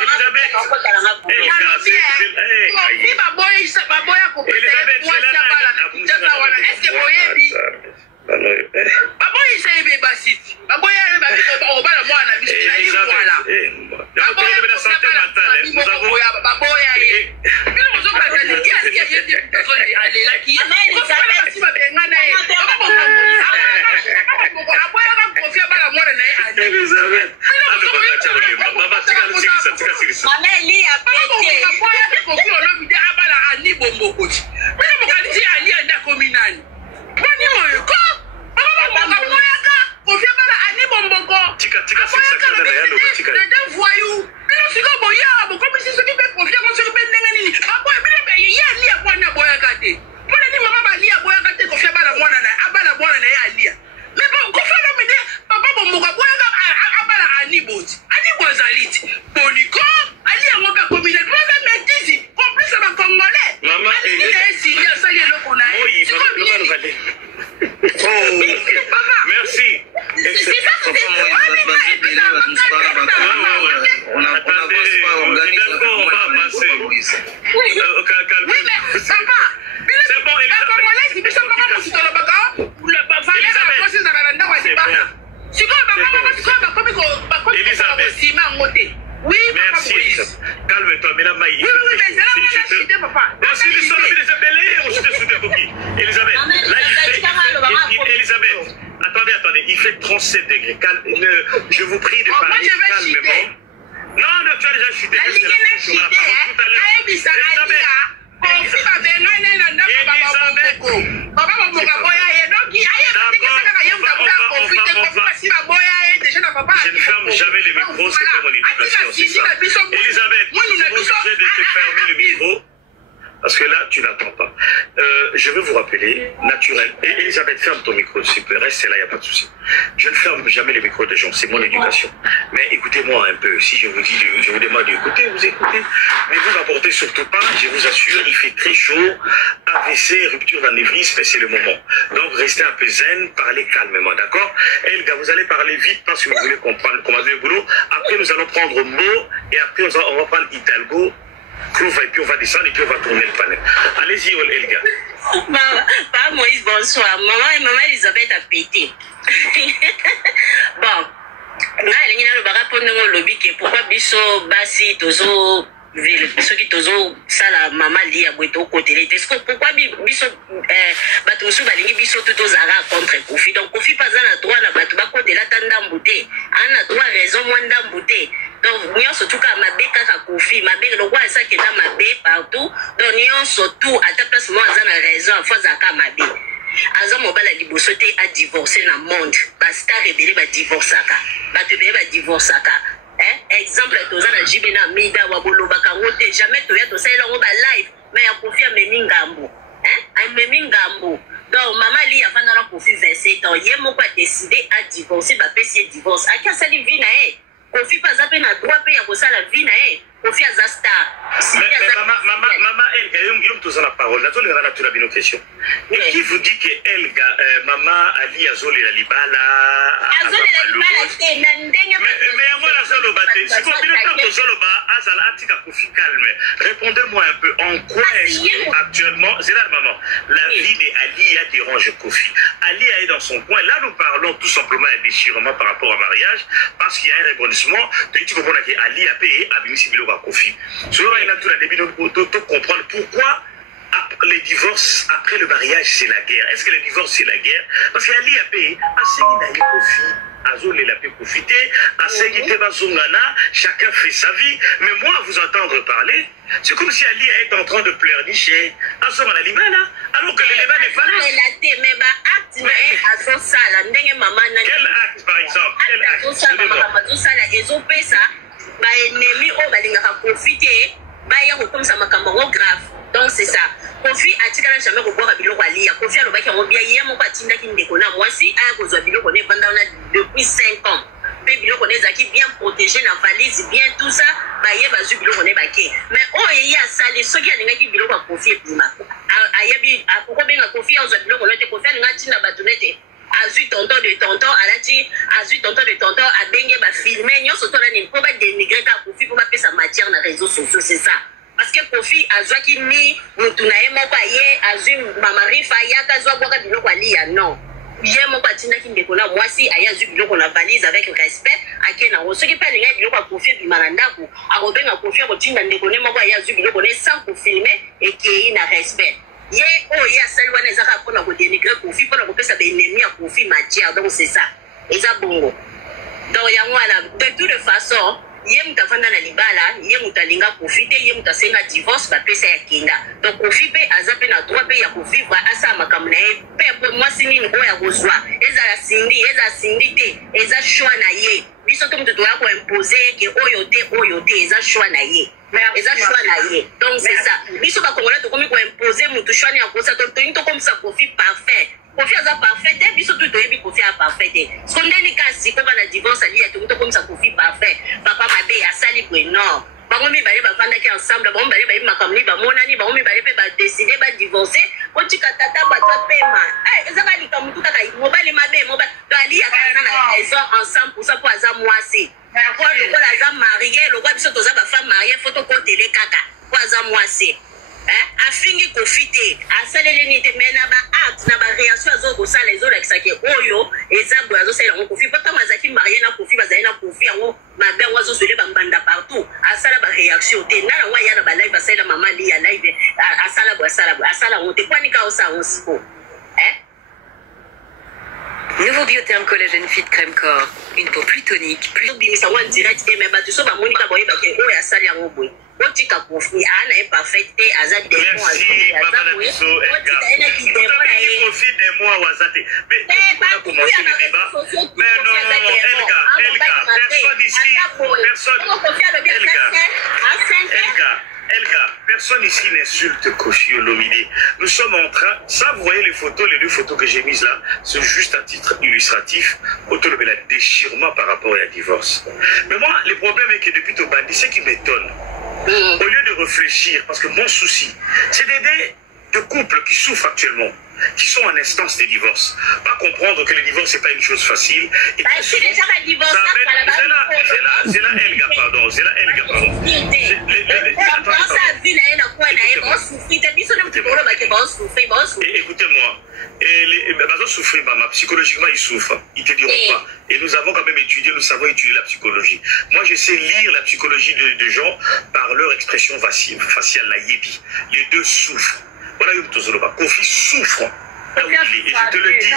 Je vous prie de parler calmement. Non, tu as déjà chuté. Je ne ferme jamais le micro, c'est pas mon éducation, c'est ça. Elisabeth, vous essayez de te fermer le micro. Parce que là, tu n'attends pas. Je vais vous rappeler, naturel. Et Elisabeth, ferme ton micro, s'il te plaît. Reste là, il n'y a pas de souci. Je ne ferme jamais les micros des gens, c'est mon éducation. Mais écoutez-moi un peu. Si je vous dis, je vous demande d'écouter, vous écoutez. Mais vous n'apportez surtout pas, je vous assure, il fait très chaud. AVC, rupture d'anévrisme, c'est le moment. Donc, restez un peu zen, parlez calmement, d'accord? Elga, vous allez parler vite parce que vous voulez comprendre comment le boulot. Après, nous allons prendre mot et après, on va prendre Hidalgo. Et puis on va descendre et puis on va tourner le panel. Allez-y, Elga. Papa Moïse, bonsoir. Maman et maman Elisabeth a pété. Bon, pourquoi biso basi tozo soki tozo sala mama lia bweto côté est-ce que pourquoi biso bato musu balingi biso tout tozara contre Kofi donc Kofi pas na droit na bato ba côté la tanda mbute ana droit raison mwanda mbute donc nyonso tuka mabe kaka Kofi mabe lokwa esa kenda mabe partout donc nyonso tout à ta place moi za na raison fois zaka mabe azo mobala liboso te a divorcer na monde ba star rebele ba divorcaka bato be ba divorcaka. Exemple, toza na jibe na mida wa boloba kango te jamais toya to sala ngo ba live mais ya Kofi amemi ngambo amemi ngambo donc maman li afana na Kofi 27 ans ye moko a décidé à divorcer ba pesi divorce akia sali vie na Kofi pas appelé na droit pe ya ko sala vie na Kofi aza star maman Elga yom toza na parole na tole na tula bino question mais qui vous dit que Elga maman Ali azole la libala te na ndenge mais moi la solo bate si ko bino to solo ba azala atika Kofi calme répondez-moi un peu en quoi est-ce que actuellement c'est là maman la vie de Ali a dérange Kofi Ali est dans son coin là nous parlons tout simplement d'un déchirement par rapport au mariage parce qu'il y a un rebondissement de tu comprends que Ali a payé à Bimisi Bilo à Kofi selon il a tout la début de comprendre pourquoi les divorces après le mariage c'est la guerre. Est-ce que le divorce c'est la guerre? Parce qu'Ali a payé assez d'aller Kofi, Azol l'a pu profiter, assez Zongana, chacun fait sa vie. Mais moi à vous entendre parler, c'est comme si Ali est en train de pleurnicher à son alimana, alors que le débat n'est pas là. Quel acte par exemple? Quel acte? Ba ennemi o balingaka profiter ba ya ko comme ça makambo grave donc c'est ça Kofi atikala jamais ko boka biloko alia Kofi alobaki ngo bia ye moko atinda ki ndeko na mwasi aya ko zwa biloko ne pendant depuis 5 ans pe biloko ne zaki bien protégé na valise bien tout ça ba ye ba zu biloko ne bake mais o ye asali soki alinga ki biloko a Kofi epima ayebi akoko benga Kofi a zwa biloko ne te Kofi alinga tinda batunete azui tonton de tonton alati azui tonton de tonton abenge ba filmer nyonso to na ni po ba dénigrer ka Kofi po ba pesa matière na réseaux sociaux c'est ça parce que Kofi azwaki ni mutu na ye moko ye azui mama rifa yaka zwa boka biloko alia non ye moko atindaki ndeko na mwasi aya azui biloko na valise avec respect akena soki pa linga biloko Kofi bimana ndako akobenga Kofi akotinda ndeko ne moko aya azui biloko ne sans filmer ekei na respect ye ya sali wana ezaka pona ko dénigrer Kofi pona ko pesa ba ennemi ya Kofi matière donc c'est ça eza bongo donc ya ngwana de toute façon ye mutafanda na libala ye mutalinga Kofi te ye mutasenga divorce ba pesa ya kinda donc Kofi pe azape na droit pe ya ko vivre asa makamna e pe moi sini ngo ya kozwa eza sindi te eza choix na ye biso to mutu ya ko imposer ke oyo te eza choix na ye eza choix na ye donc c'est ça biso ba congolais to komi ko imposer mutu choix ya ko sa to to comme ça Kofi parfait Kofi aza parfait te biso to yebi Kofi a parfait te sondeni kasi ko na divorce ali ya to comme ça Kofi parfait papa mabe ya sali ko non bango mi bale bafandaki ensemble bango bale bayi makamni bamonani bango mi bale pe ba décider ba divorcer otika tata bato pema ezaka likamutu kaka mobali mabe mobali to ali ya kana na raison ensemble pour ça pour aza mwasi kwa lokola aza marié lokwa biso toza ba femme mariée photo kotele kaka kwa aza mwasi afingi Kofi te asaleli ni te mais na ba acte na ba réaction azokosala ezolakisa ke oyo eza boye azosala yango Kofi pota mazaki marié na Kofi bazali na Kofi yango mabe yango azoswele bambanda partout asala ba réaction te na yango ya na ba live asala mama li ya live asala yango te kwani ka osa onsiko Nouveau biotherme collagène fit crème corps. Une peau plus tonique, plus... bimisa wa direct mais bato so bamoni ka boye bake o ya sali yango boye otika kofi ana e parfait te aza de merci mama na biso profite de moi wazate mais on a commencé le débat mais non Elga, personne ici n'insulte Kofi Olomide. Nous sommes en train, ça vous voyez les photos, les deux photos que j'ai mises là, c'est juste à titre illustratif, autour de la déchirement par rapport à un divorce. Mais moi, le problème est que depuis tout bandit, ce qui m'étonne, au lieu de réfléchir, parce que mon souci, c'est d'aider de couples qui souffrent actuellement, qui sont en instance de divorce. Pas comprendre que le divorce n'est pas une chose facile. Et que c'est là Elga, pardon. C'est là Elga, pardon. Écoutez-moi. Psychologiquement, ils souffrent. Ils ne te diront pas. Et nous avons quand même étudié, nous savons étudier la psychologie. Moi, je sais lire la psychologie de gens par leur expression faciale, la yébi. Les deux souffrent. Voilà, Kofi souffre. Et je te le dis.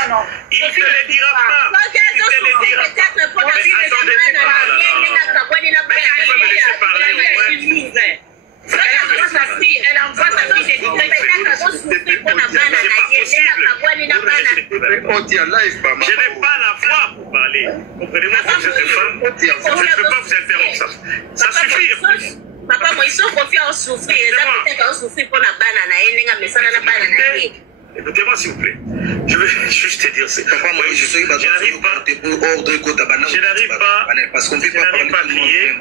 Il ne te le dira pas. Il te le dira pas. Mais attendez, elle envoie sa fille des je n'ai pas la voix pour parler. Comprenez-moi que vous êtes femme. Je ne peux pas vous interrompre ça. Ça suffit. Papa, moi, ils sont confiants en souffrir. Peut-être en souffrir pour la banane. Écoutez-moi, s'il vous plaît. Je veux juste te dire, je n'arrive pas à crier.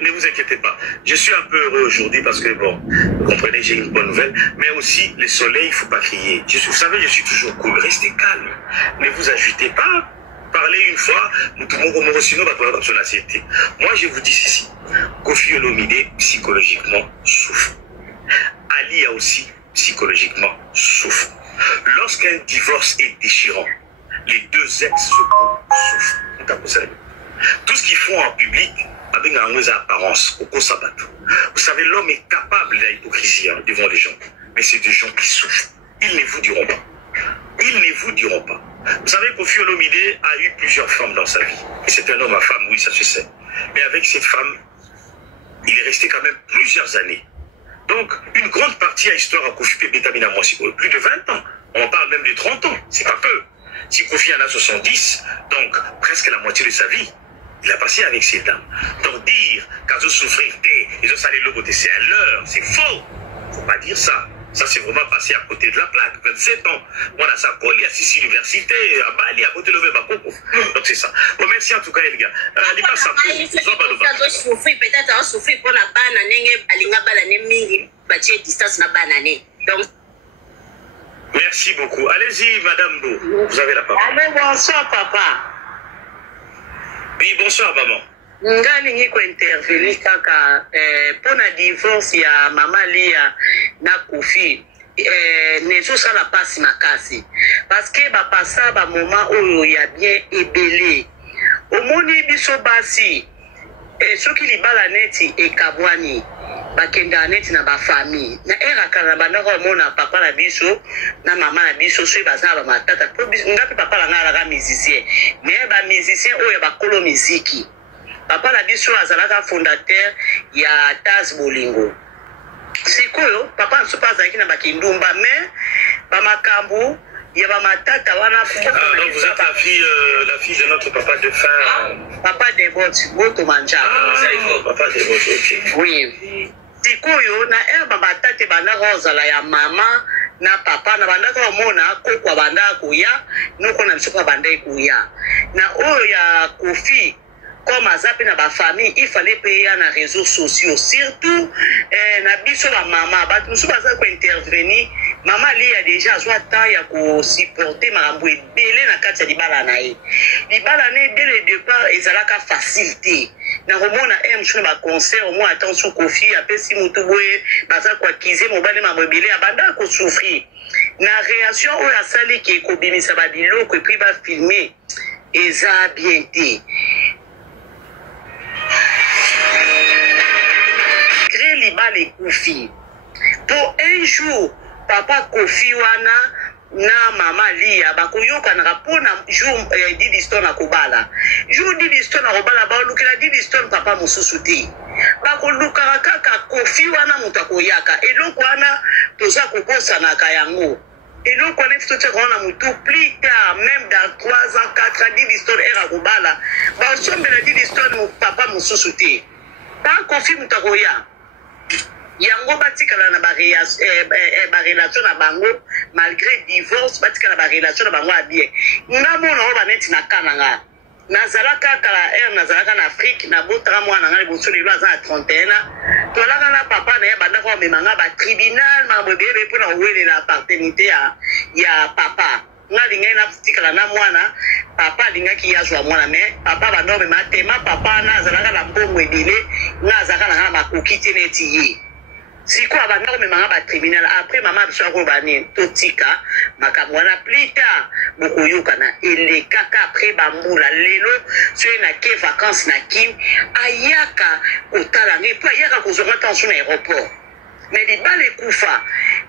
Ne vous inquiétez pas. Je suis un peu heureux aujourd'hui parce que, bon, vous comprenez, j'ai une bonne nouvelle. Mais aussi, le soleil, il ne faut pas crier. Vous savez, je suis toujours cool. Restez calme. Ne vous agitez pas. Parlez une fois, moi je vous dis ceci, Kofi Olomide psychologiquement souffre. Ali a aussi psychologiquement souffre. Lorsqu'un divorce est déchirant, les deux ex-souffrent. Tout ce qu'ils font en public avec une apparence, au Kosabato. Vous savez, l'homme est capable d'hypocrisie devant les gens, mais c'est des gens qui souffrent. Ils ne vous diront pas. Ils ne vous diront pas. Vous savez, Kofi Olomide a eu plusieurs femmes dans sa vie. Et c'est un homme à femme, oui, ça se sait. Mais avec cette femme, il est resté quand même plusieurs années. Donc, une grande partie à l'histoire à Kofi Pétamina Mwasi, plus de 20 ans. On parle même de 30 ans. C'est pas peu. Si Kofi en a 70, donc presque la moitié de sa vie, il a passé avec ces dames. Donc dire quand je souffrir, ils ont salé le côté, c'est un leurre, c'est faux. Faut pas dire ça. Ça, c'est vraiment passé à côté de la plaque. 27 ans. On a ça collé à 6 universités, à Bali, à côté de l'Obébakoko. Donc, c'est ça. Bon, merci en tout cas, Elga. Il passe à peut-être en souffrir pour la banane. Donc, merci beaucoup. Allez-y, Madame Beau. Vous avez la parole. Allô, bonsoir, papa. Oui, bonsoir, maman. Nga lingi ko intervenir kaka pona divorce ya mama Lia na Kofi nezo sala pasi makasi parce que ba passa ba moment oyo ya bien ebele omoni biso basi soki libala neti ekabwani bakenda neti na ba famille na era kana bana ko mona papa na biso na mama na biso so baza ba matata po ngapi papa la ngala ka musicien mais ba musicien oyo ba kolo muziki. Papa na biso azalaka fondateur ya Taz Bolingo. Sikoyo papa nso pas azalaki na bakindumba mais ba makambu ya ba matata wana donc vous êtes la fille de notre papa de fin. Papa de Boto Manja. Papa de Boto, OK. Oui. Sikoyo na ba matata bana rozala ya mama na papa na banda ko mona ko kwa banda kuya noko na biso banda kuya. Na oyo ya Kofi comme azapi na ba famille il fallait payer na réseaux sociaux surtout na biso la maman ba nous baza ko intervenir maman li a déjà soit temps ya ko supporter makambo ebele na kati ya libala na ye libala ne dès le départ ezalaka facilité na romona mchu na ba concert au moins attention Kofi apesi mutu boye baza ko acquiser mobale mambo ebele abanda ko souffrir na réaction oyo asali ki ko bimisa ba biloko et puis ba filmer eza bien té. Libala Kofi. Pour un jour, papa Kofi wana na mama lia bakoyokanaka mpona jour Didi Stone akobala jour Didi Stone akobala baolukela Didi Stone papa mosusu te bakolukaka kaka Kofi wana moto akoyaka eloko wana toza kokosanaka yango eloko wana totiaka wana motu plus tard même dans 3 ans 4 ans Didi Stone akobala baosombela Didi Stone papa mosusu te ta Kofi moto akoya yango batikala na barelation na bango malgré divorce batikala barelation na bango ya bien nga mona oyo baneti na kananga nazalaka kala nazalaka na Afrique nabotaka mwana nga liboso lelo aza na 31 tolaka na papa na ye bandako bamemanga batribunal makambo ebele mpona kowelela paternité ya papa nga lingai natikala na mwana papa alingaki yazwa mwana me papa banda omema tema papa na azalaka na mbongo ebele nga azalaka na nga na makoki te neti ye sikoyo abanda komemanga batribunal après mama biso akobani totika makambo wana plus tard bokoyokana elekaka après bambula lelo soki nake vacance na kim ayaka kotala ngai mpo ayaka kozwaka tension na aéroport mais libala ekufa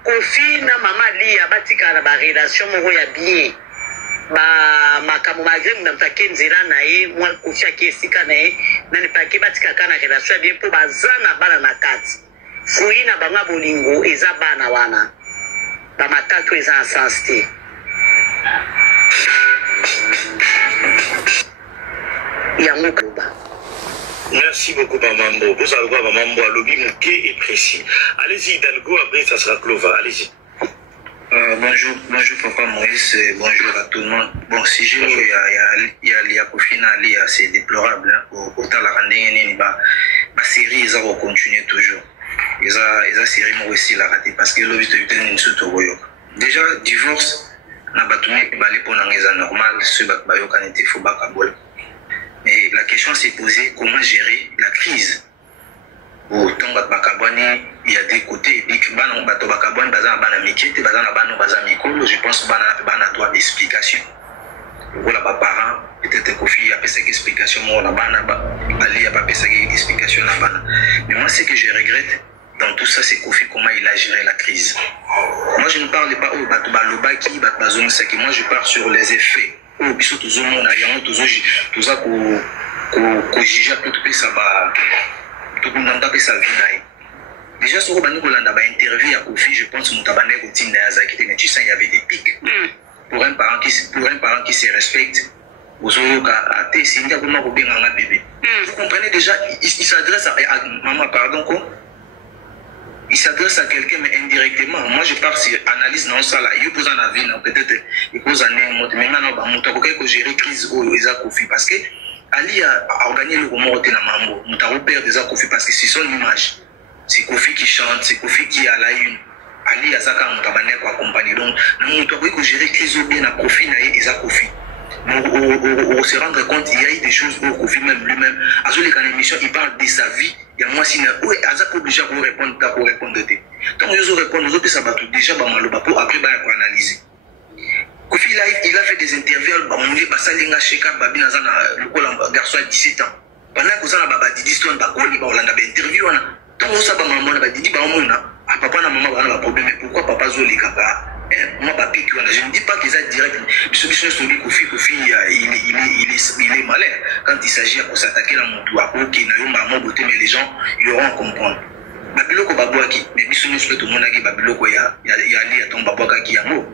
Kofi na mama lia batikala na barelation moko ya bien makambo malgré moto ake nzela na ye mwa Kofi ake esika na ye nani pake batikaka na relation ya bien mpo baza na bana na kati fui na banga bolingo eza bana wana bamatatu eza en sens te yango koba. Merci beaucoup Mamambo. Vous allez voir Mamambo à lobby mouqué et précis. Allez-y Hidalgo, après ça sera Clova. Allez-y. Bonjour Papa Moïse, bonjour à tout le monde. Bon, si je il y a Kofi Nali, c'est déplorable. Autant la randonnée, ma série, ils vont continuer toujours. Ils ont série moi aussi la raté parce que l'objet de une surtout déjà divorce n'a pas tourné balé pour une normal ce bac bayo quand était faux bac à bol. Mais la question s'est posée comment gérer la crise. Autant bac à bonne il y a des côtés et que banon bateau bac à bonne bazan bana mikete bazan banon bazan mikolo je pense bana droit d'explication. Voilà ba parents peut-être Kofi a fait cette explication moi la bana Ali a pas fait cette explication la bana. Mais moi ce que je regrette dans tout ça, c'est Kofi comment il a géré la crise. Moi, je ne parle pas au Batobaki, Batbazon, c'est que moi, je parle sur les effets. Au Bissot, tout le monde, tout ça, qu'on juge tout ça, tout le monde a sa vie. Déjà, sur le Banikoland, interview à Kofi, je pense que nous avons dit qu'il y avait des pics. Pour un parent qui se respecte, vous comprenez déjà, il s'adresse à maman, pardon, quoi. Il s'adresse à quelqu'un, mais indirectement. Moi, je pars sur analyse dans ça. Il pose un avis, peut-être, il pose un avis. Mais maintenant, il faut gérer la crise au Kofi. Parce que Ali a organisé le moment où il y a un mambo. Il a repéré des Kofi parce que c'est son image. C'est Kofi qui chante, c'est Kofi qui a la une. Ali a Zaka Moutabane pour accompagner. Donc, il faut gérer la crise au bien à Kofi et Kofi. On se rendre compte, il y a eu des choses où Kofi même lui-même, à ce que l'émission, il parle de sa vie. Il y a moi, si oui, Azak obligé pour répondre, pour répondre. Donc, je vais répondre, nous autres, ça va tout déjà, pour après, pour analyser. Kofi, il a fait des interviews, on dit, Basalinga, Sheka, Babina, le garçon à 17 ans. Pendant que ça, Didi Stone, on a des interviews. Donc, on s'est dit, papa, maman, on a un problème, mais pourquoi papa Zoli Kaka? Moi, papi, je ne dis pas qu'ils ont direct. Kofi, il est malin. Quand il s'agit de s'attaquer à mon toit, mais les gens, ils auront à comprendre. Babiloko Babouaki, mais Bissou souhaite au monde à Babiloko, il y a allé à ton Babouaka qui a mot.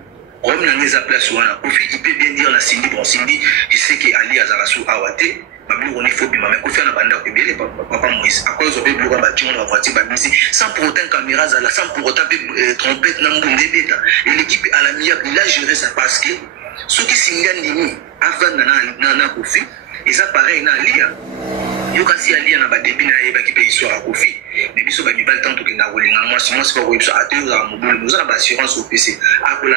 Comme il y a place, Kofi, il peut bien dire à Cindy, bon, Cindy, je sais qu'Ali Azarasu a waté. On est faux, mais Kofi a banda que papa Moïse. À cause de Bélo, on va voiture, sans pour autant caméra, sans pour autant trompette, et l'équipe à la mienne, il a géré ça parce que ceux qui signent avant Nana Kofi, et ça pareil, Nalia. Il y a aussi Alia n'a début qui paye histoire à Kofi, mais il y a pas le temps que moi, si moi, c'est pas web sur nous avons l'assurance au PC. À voilà,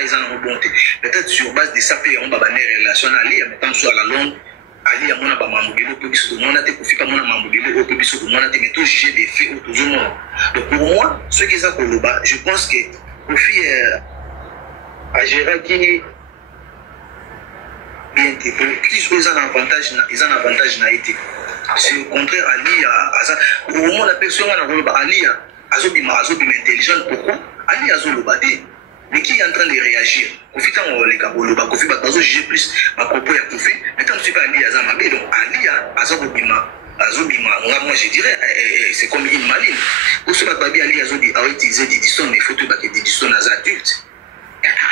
ils en ont bonté. Peut-être sur base de ça, on va avoir une relation à Alia, mais sur la longue, Ali a mon abamambilo, peut se demander à Kofi, pas mon amambilo, peut se demander à tout juger des faits autour du monde. Donc pour moi, ce qui est ça pour le bas, je pense que Kofi a géré qui bien été ils ont un avantage n'a été c'est au contraire Ali au moment la personne Ali a intelligent pourquoi Ali Azolobade. Mais qui est en train de réagir? Kofi tant les Kaboloba, Kofi Bazo juger plus ma propos à Kofi. Mais quand je suis pas Ali Azamabé, donc Ali Azobima, moi je dirais, c'est comme une maline. Pour ce babi Ali Azobi a utilisé des dissons, mais il faut que des dissons aux adultes.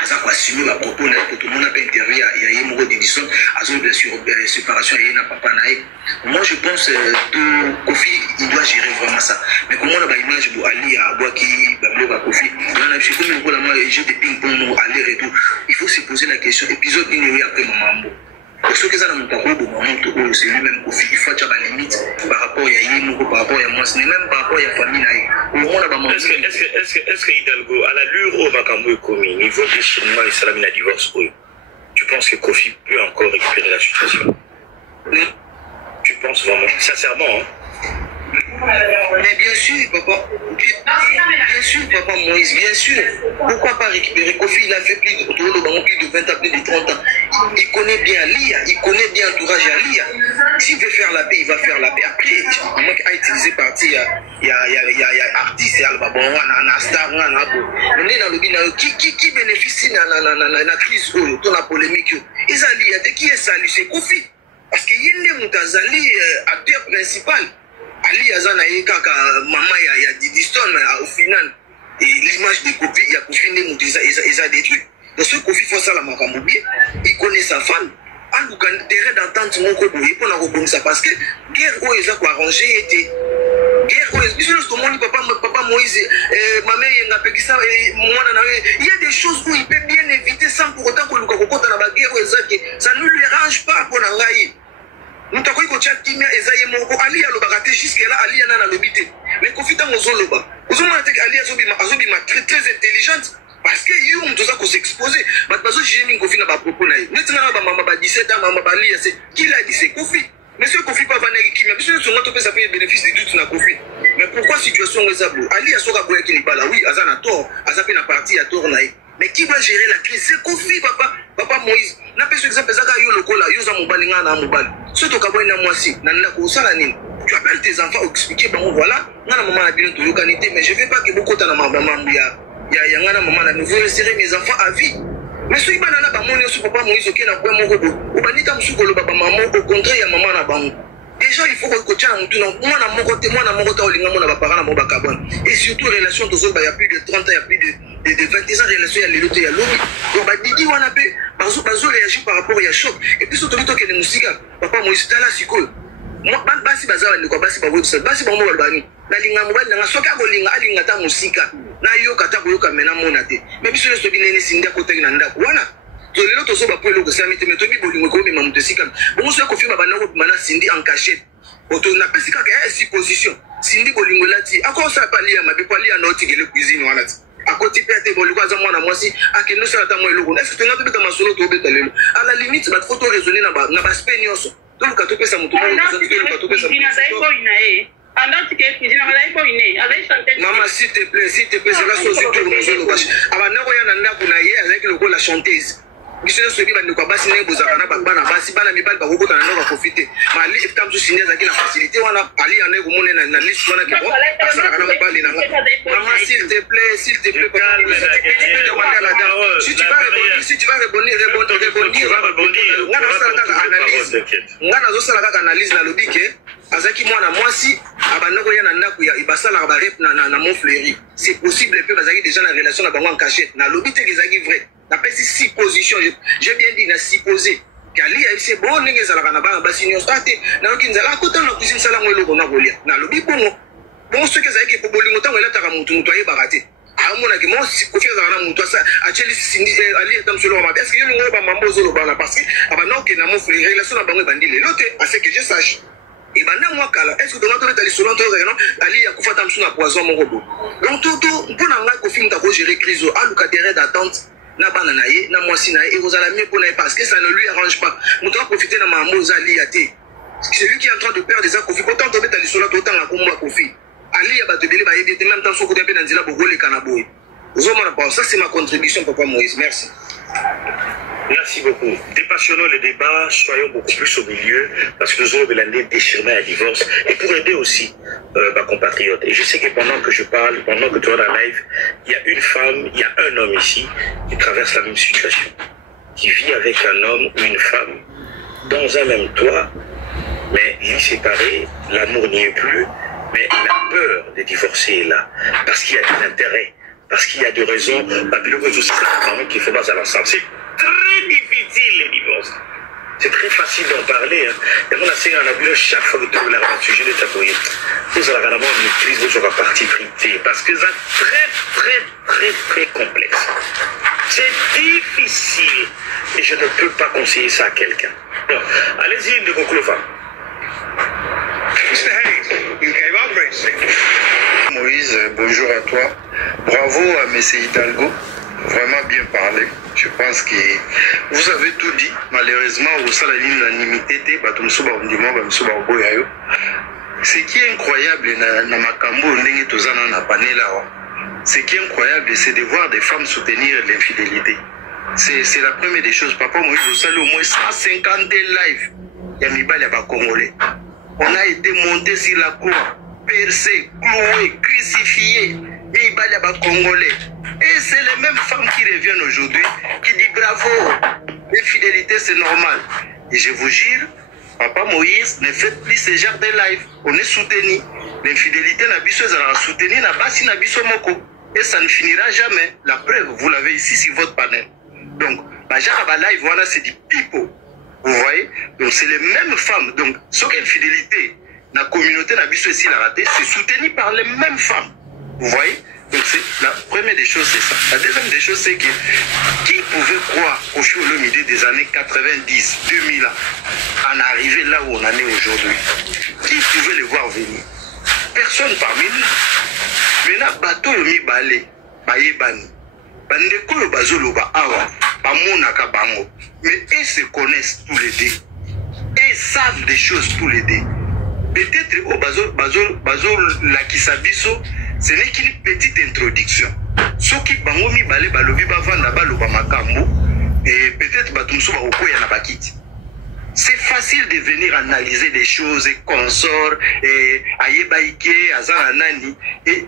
Aza quoi assumer ma propos là pour tout le monde a pas interview il y a eu des dissons Azobi bien sûr séparation il y a papa naï. Moi je pense que Kofi il doit gérer vraiment ça. Mais comment on a une image pour Ali à Boaki, Bablo Kofi, on a comme le rôle à jeu de ping-pong aller retour. Il faut se poser la question épisode une après Mambo. Pour ceux qui sont dans mon parcours, c'est lui-même Kofi, il faut avoir la limite par rapport à Yémo, par rapport à moi, ce n'est même par rapport à la famille. Est-ce que Hidalgo, à l'allure au Makambo est commis, niveau des Chinois et Salamine à divorce, tu penses que Kofi peut encore récupérer la situation? Tu penses vraiment, sincèrement, hein? Mais bien sûr, papa. Bien sûr, papa Moïse, bien sûr. Pourquoi pas récupérer Kofi? Il a fait plus de 20 ans, plus de 30 ans. Il connaît bien Lia, il connaît bien l'entourage à Lia. S'il veut faire la paix, il va faire la paix. Après, à moins qu'il a utilisé partie, il y a artiste, il y a star, qui bénéficie de la crise, de la polémique. Qui est ça? C'est Kofi. Parce qu'il y a un acteur principal. Ali Azana kaka mama ya Didiston au final et l'image de Kofi il y a Kofi ils a détruit. Donc ce Kofi faut ça la makambo bien, il connaît sa femme. En tout cas terrain d'entente mon ko boye pour na ko ça parce que guerre où ils a quoi arrangé était guerre où ils sont monde papa Moïse maman yenga pekisa mwana na il y a des choses où il peut bien éviter sans pour autant que le kokota na ba guerre où ça ne lui arrange pas pour na ngai. Nous avons dit que Ali a le jusqu'à là, Ali a le bité. Mais Kofi dans nos zoloba. Vous avez Ali a très intelligente. Parce que you ont tous à s'exposer. Mais parce que j'ai mis Kofi dans ma propos. Maintenant, maman 17 ans, maman Ali, qui l'a dit c'est Kofi. Mais ce Kofi pas venir qui m'a dit que son autre ça fait le bénéfice de doute na Kofi. Mais pourquoi situation réserve? Ali a sora boya qui n'est pas là. Oui, Azana tort, Azapé na partie à tourner. Mais qui va gérer la crise? C'est Kofi, papa Moïse. N'a pas exemple ça yo lokola yo za mobali nga na mobali. Surtout ka boina mwasi na nda ko sala nini. Tu appelles tes enfants expliquer bon voilà, nga na maman na bien to yokanité mais je veux pas que beaucoup ta na maman ya nga na maman na vous laisserez mes enfants à vie. Mais ce ibana na ba moni so papa Moïse ke na kwa moko do. Obanita msukolo baba maman au contraire ya maman na bango. Déjà il faut que tu aies un moko ta olinga mona ba parents na mo ba kabona. Et surtout relation to so ba ya plus de 30 ans, il y a plus de 20 ans relation ya lelote ya lobi. Donc ba didi wana pe bazo réagir par rapport à choc. Et puis surtout to ke ne musika papa Moïse tala sikoyo. Moi basi bazala ndiko basi ba website basi ba mo balbani. Na linga mobali na soka ko linga alinga ta musika. Na yo kata ko yo kamena mona te. Mais biso so binene sinda ko teki na ndako. Wana lelo to so ba polo ko samite mais to bi bolingo ko mema mutesika. Bon so ko fi ba banako mana sindi en cachette. Oto na pesika ka supposition. Sindi bolingo lati. Ako sa pa lia mabe kwa lia na otigele cuisine wana ti. Akoti pete bolingo za mwana mwasi akeno sa ta mo eloko. Est-ce que tu n'as pas masolo to beta lelo? À la limite ba photo raisonner na ba spend yoso. Donc ka to pesa mutu mo ka to pesa. Maman, s'il te plaît, c'est la chose que nous faisons. Avant de avec le rôle la chanteuse. Monsieur Sobi va nous passer les beaux arabes, bana basi bana mi bal ba ko tana no profiter. Ma li tam su signer zaki la facilité wana ali ane ko mona na liste wana ke bon. Ça na kana bali na. Maman, s'il te plaît, si tu vas rebondir. Ngana zo sala kaka analyse na lobike. Azaki mwana mwasi abanoko ya na ndaku ya ibasala ba rep na Montfleury. C'est possible que bazaki déjà la relation na bango en cachette. Na lobite ezaki vrai. Na pesi six positions, j'ai bien dit na supposé. Kali c'est bon ninge sala kana ba basinyo stati na okinzala kota na cuisine sala ngwelo kona golia. Na lobi bongo. Bon ce que zaki ko bolingo tango ela taka mutu mutu aye barate. Amona ke mo kofia za na mutu asa acheli sindi ali etam solo ma parce que yo ngoba mambo zolo bana parce que abanoke na Montfleury relation na bango bandile. Lote à ce que je sache. Et maintenant, moi, est-ce que tu as dit sur l'autre rayon, Ali a coupé un poison mon robot. Donc, tout, pour n'avoir qu'au film d'avoir géré crise, à l'occasion d'attente, n'a pas naïe, n'a moi si naïe, et vous allez mieux pour naïe parce que ça ne lui arrange pas. Nous devons profiter de ma mose Ali Até. C'est lui qui est en train de perdre des accoufis. Autant tomber dans l'histoire, autant la combat Kofi. Ali a battu Bélé, il était même temps sur le côté de Nzila pour les canabouis. Ça, c'est ma contribution, Papa Moïse. Merci. Merci beaucoup. Dépassionnons le débat, soyons beaucoup plus au milieu, parce que nous avons l'année déchirement à divorce, et pour aider aussi ma compatriote. Et je sais que pendant que je parle, pendant que tu es en live, il y a une femme, il y a un homme ici qui traverse la même situation, qui vit avec un homme ou une femme dans un même toit, mais il est séparé, l'amour n'y est plus, mais la peur de divorcer est là, parce qu'il y a des intérêts, parce qu'il y a des raisons, qui fait dans l'ensemble. C'est très difficile les divorces. C'est très facile d'en parler. Et on a essayé d'en appeler chaque fois que tu as un sujet de tabouiller. Vous allez vraiment une maîtrise sur la partie privée parce que c'est très complexe. C'est difficile et je ne peux pas conseiller ça à quelqu'un. Bon, allez-y, de Koklova. Moïse, bonjour à toi. Bravo à M. Hidalgo. Vraiment bien parlé. Je pense que vous avez tout dit. Malheureusement, au sein de l'unanimité, ce qui est incroyable, ce qui est incroyable, c'est de voir des femmes soutenir l'infidélité. C'est la première des choses. Papa Moïse, au sein au moins 150 lives. Il y a Mibali à Congolais. On a été monté sur la croix, percé, cloué, crucifié. Mibali à Congolais. Et c'est les mêmes femmes qui reviennent aujourd'hui, qui disent bravo, l'infidélité c'est normal. Et je vous jure, Papa Moïse, ne faites plus ce genre de live. On est soutenu. L'infidélité n'a pas soutenu, n'a pas moko. Et ça ne finira jamais. La preuve, vous l'avez ici sur votre panel. Donc, la genre live, voilà, c'est du pipeau. Vous voyez? Donc, c'est les mêmes femmes. Donc, ce qu'est l'infidélité, la communauté n'a pas ici la raté, c'est soutenu par les mêmes femmes. Vous voyez? Donc la première des choses, c'est ça. La deuxième des choses, c'est que qui pouvait croire au fur et à mesure des années 90, 2000, en arriver là où on en est aujourd'hui? Qui pouvait le voir venir? Personne parmi nous. Maintenant, bateau yomi balé, baye bani. Bandeko yo bazolo ba awa, ba monaka bango. Mais ils se connaissent tous les deux. Ils savent des choses tous les deux. Peut-être au bazol la kisabiso. Ce n'est qu'une petite introduction. Ceux qui bangomi balé balobi bavanda baloba makambo et peut-être batumso ba okoya na bakiti. C'est facile de venir analyser des choses et consort et ayebaike azana nani et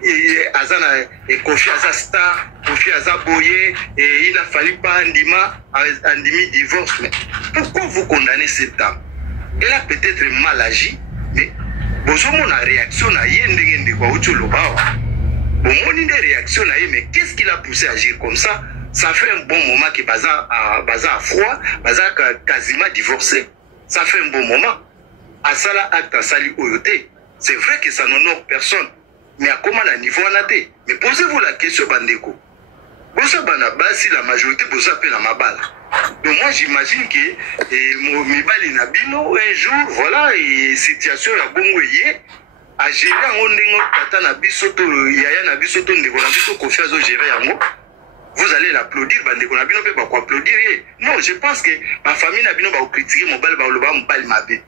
azana et Kofi Aza star, Kofi Aza boye et il a fallu pas andimi divorce. Mais pourquoi vous condamnez cette dame? Elle a peut-être mal agi, mais bonjour la réaction na yendenge kwa ucholobawa. Bon, mon idée réaction na mais qu'est-ce qui l'a poussé à agir comme ça? Ça fait un bon moment que Baza a froid, Baza a quasiment divorcé. Ça fait un bon moment. À ça là acte à sali oyoté. C'est vrai que ça n'honore personne. Mais à comment la niveau en a été? Mais posez-vous la question bandeko. Bosa banaba si la majorité bosa appelle la mabala. Donc moi j'imagine que Mibali Nabino un jour voilà et situation ya bongo yé a gérer en ndenge tata na bisoto yaya na bisoto ndeko na biso Kofi Aza gérer yango. Vous allez l'applaudir bandeko na bino pe ba ko applaudir. Non, je pense que ma famille na bino ba critiquer mobile ba loba mobile mabe.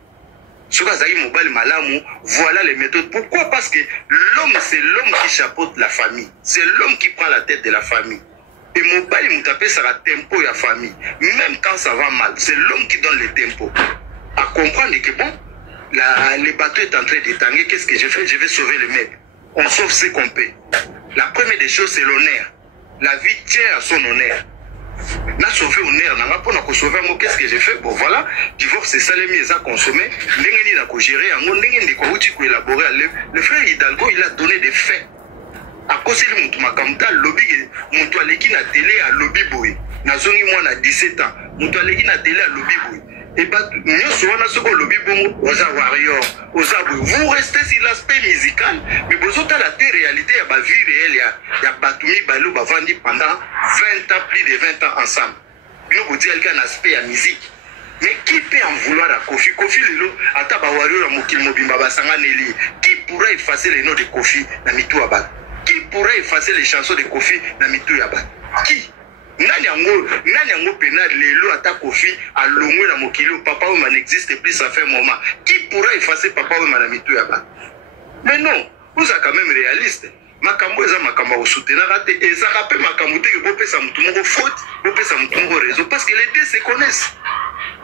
Soka zaki mobile malamu, voilà les méthodes. Pourquoi? Parce que l'homme c'est l'homme qui chapeaute la famille. C'est l'homme qui prend la tête de la famille. Et mobile moutapé ça la tempo ya famille. Même quand ça va mal, c'est l'homme qui donne le tempo. À comprendre que bon, le bateau est en train de tanguer, qu'est-ce que je fais? Je vais sauver le mec. On sauve ce qu'on peut. La première des choses, c'est l'honneur. La vie tient à son honneur. N'a sauvé honneur, n'a pas pour sauver moi, qu'est-ce que j'ai fait? Bon voilà, divorce c'est ça les mieux à consommer. N'engeni n'a qu'à gérer, n'engeni n'a qu'à élaborer. Le frère Hidalgo, il a donné des faits. À cause de mon makamta, lobby, mon toilette na télé à lobby boy. Na zongi moi na 17 ans. Mon toilette na télé à lobby boy. Et pas mieux souvent na soko lobby bon aux warrior, aux abou. Vous restez sur l'aspect musical, mais vous autres la réalité à la vie réelle, il y a Batumi Balou Bavandi pendant 20 ans, plus de 20 ans ensemble. Nous vous dites qu'un aspect à musique. Mais qui peut en vouloir à Kofi? Kofi Lelo, à Tabawario, à Mokil Mobimba Basanganeli. Qui pourrait effacer les noms de Kofi dans Mitou Abad? Qui pourrait effacer les chansons de Kofi dans Mitou Abad? Qui? Nani yango pena lelo ata Kofi a longwe na mokili papa Wemba n'existe plus, ça fait un moment. Qui pourra effacer papa Wemba na mitou yaba? Mais non, vous êtes quand même réaliste. Makambo eza makambo au soutenir raté et ça rappelle makambo te que bopé ça mutu moko faute, bopé ça mutu moko réseau parce que les deux se connaissent.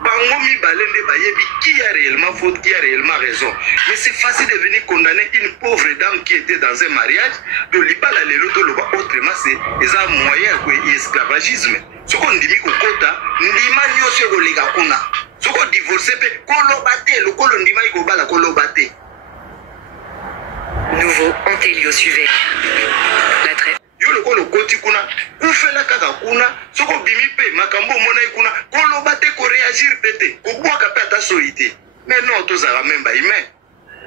bango mibalende bayebi qui a réellement faute, qui a réellement raison. Mais c'est facile de venir condamner une pauvre dame qui était dans un mariage, de libala lelo to loba autrement c'est un moyen de esclavagisme. Ce qu'on dit kokota, ndima nyose kolega kuna. Ce qu'on divorce pe kolobate, le kolo ndima ikobala kolobate. Nouveau Antelios UVR. La traite. Yo le kolo koti kuna, kufela kaka kuna, soko bimi pe makambo mona kuna, kolobate ko réagir pété, ko boaka pe ata soité. Mais non to zara memba humain.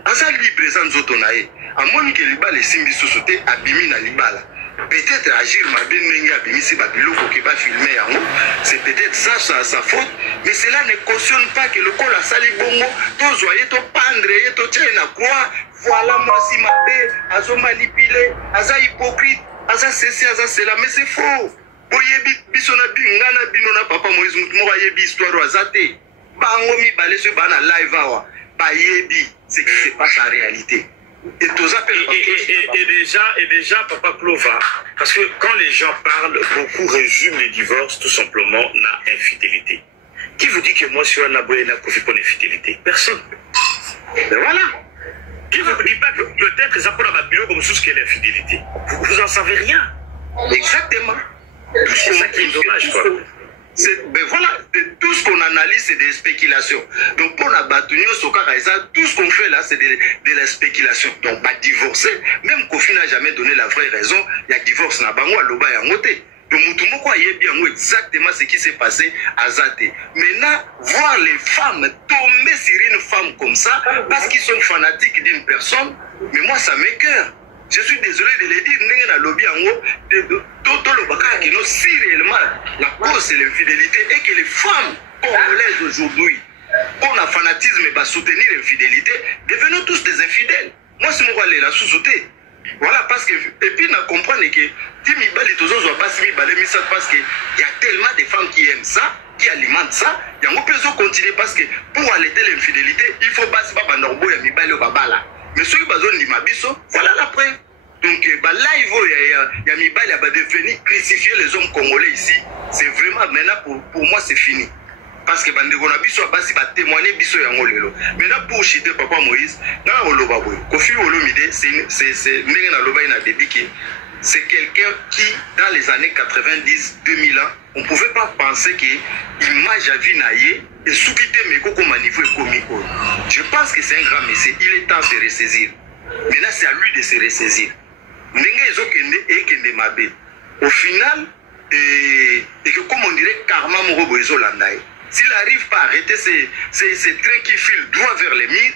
Asa libre sans zotonae. Amoni ke libala simbi sosote abimi na libala. Peut-être agir ma bien nengi abimi si babilo ko ke ba filmer yango, c'est peut-être ça sa faute, mais cela ne cautionne pas que le kolo sali bongo, to zoyer to pendre, to tena quoi. Voilà moi si ma paix, azo manipulé, aza hypocrite, aza ceci, aza cela, mais c'est faux. Oyebi bisona bingana binona papa Moïse mutumo bayebi histoire azate. Bango mi balé sur bana live awa. Bayebi, c'est que c'est pas sa réalité. Et déjà, Papa Clova, parce que quand les gens parlent, beaucoup résument les divorces tout simplement na infidélité. Qui vous dit que moi, si on a beau na profite pour l'infidélité? Personne. Mais voilà. Qui ne vous dit pas que peut-être ça pourra m'appuyer comme sous ce qu'est l'infidélité? Vous en savez rien. Exactement. C'est ça qui est dommage, quoi. Ben voilà, tout ce qu'on analyse, c'est des spéculations. Donc, pour la bataille, tout ce qu'on fait là, c'est de la spéculation. Donc, bah, divorcer, même Kofi n'a jamais donné la vraie raison, il y a divorce, n'a pas moi, l'oba, il y a moté. Donc, Moutoumoko a bien exactement ce qui s'est passé à Zate. Maintenant, voir les femmes tomber sur une femme comme ça, parce qu'ils sont fanatiques d'une personne, mais moi, ça m'écoeure. Je suis désolé de le dire, dans le lobby en haut, si réellement la cause c'est l'infidélité et que les femmes congolaises aujourd'hui ont un fanatisme et soutenir l'infidélité, devenons tous des infidèles. Moi, c'est mon aller la sous-sauter. Voilà, parce que, et puis, on comprend que parce qu'il y a tellement de femmes qui aiment ça, qui alimentent ça, il y a un peu de continuer parce que pour allaiter l'infidélité, il faut pas se faire norbo et mibale babala. Mais ceux qui ont besoin de Mabiso, voilà la preuve. Donc, là, il y a Mibale qui va devenir crucifier les hommes congolais ici. C'est vraiment, maintenant, pour moi, c'est fini. Parce que Bandego Nabiso va témoigner Biso Yangolelo. Maintenant, pour chiter Papa Moïse, dans Olobaboy, Kofi Olomide, c'est quelqu'un qui, dans les années 90-2000 ans, on ne pouvait pas penser que l'image à vie naïe et soukité Mekoko Manifo et Komiko. Je pense que c'est un grand monsieur. Il est temps de se ressaisir. Maintenant, c'est à lui de se ressaisir. Au final, et que comme on dirait, karma Morobo Ezolandaï. S'il n'arrive pas à arrêter ces trains qui filent droit vers les murs,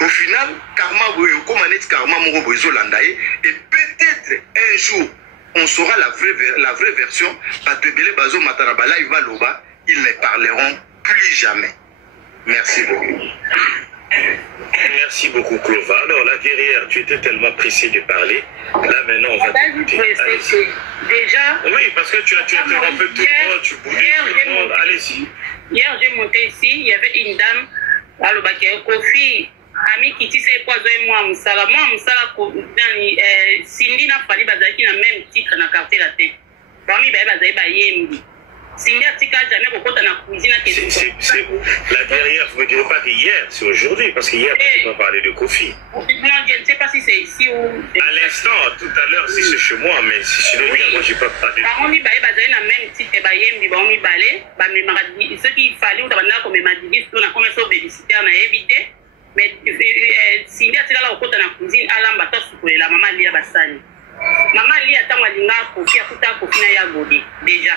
au final, karma Morobo Ezolandaï, et peut-être un jour, on saura la vraie version, ils ne parleront plus jamais. Merci beaucoup. Merci beaucoup, Clova. Alors, la guerrière, tu étais tellement pressée de parler. Là, maintenant, on va t'écouter. Déjà... Oui, parce que tu as interrompu tout le monde, tu bougeais tout le monde. Allez-y. Hier, j'ai monté ici, il y avait une dame, alors, Kofi, ami qui tissait poison et moi, Moussala, Cindy n'a fallu bazaki na même titre na carte latin. Parmi bazaki yembi. Cindy a tika jamais beaucoup dans la cuisine. La guerrière, vous ne me direz pas que hier, c'est aujourd'hui, parce qu'hier, tu ne peux pas parler de Kofi. Non, je ne sais pas si c'est ici ou... À l'instant, tout à l'heure, si c'est chez moi, mais si c'est le mien, moi, je ne peux pas parler de Kofi. Parmi bazaki na même titre, yembi, parmi balé, ce qu'il fallait, on a comme Madigi, on a commencé au bénéficiaire, on a évité. Mais Cindy a tika la okota na cuisine, alamba to sukolela la maman lia basani. Maman lia tango alinga Kofi akuta Kofi na ya godi déjà.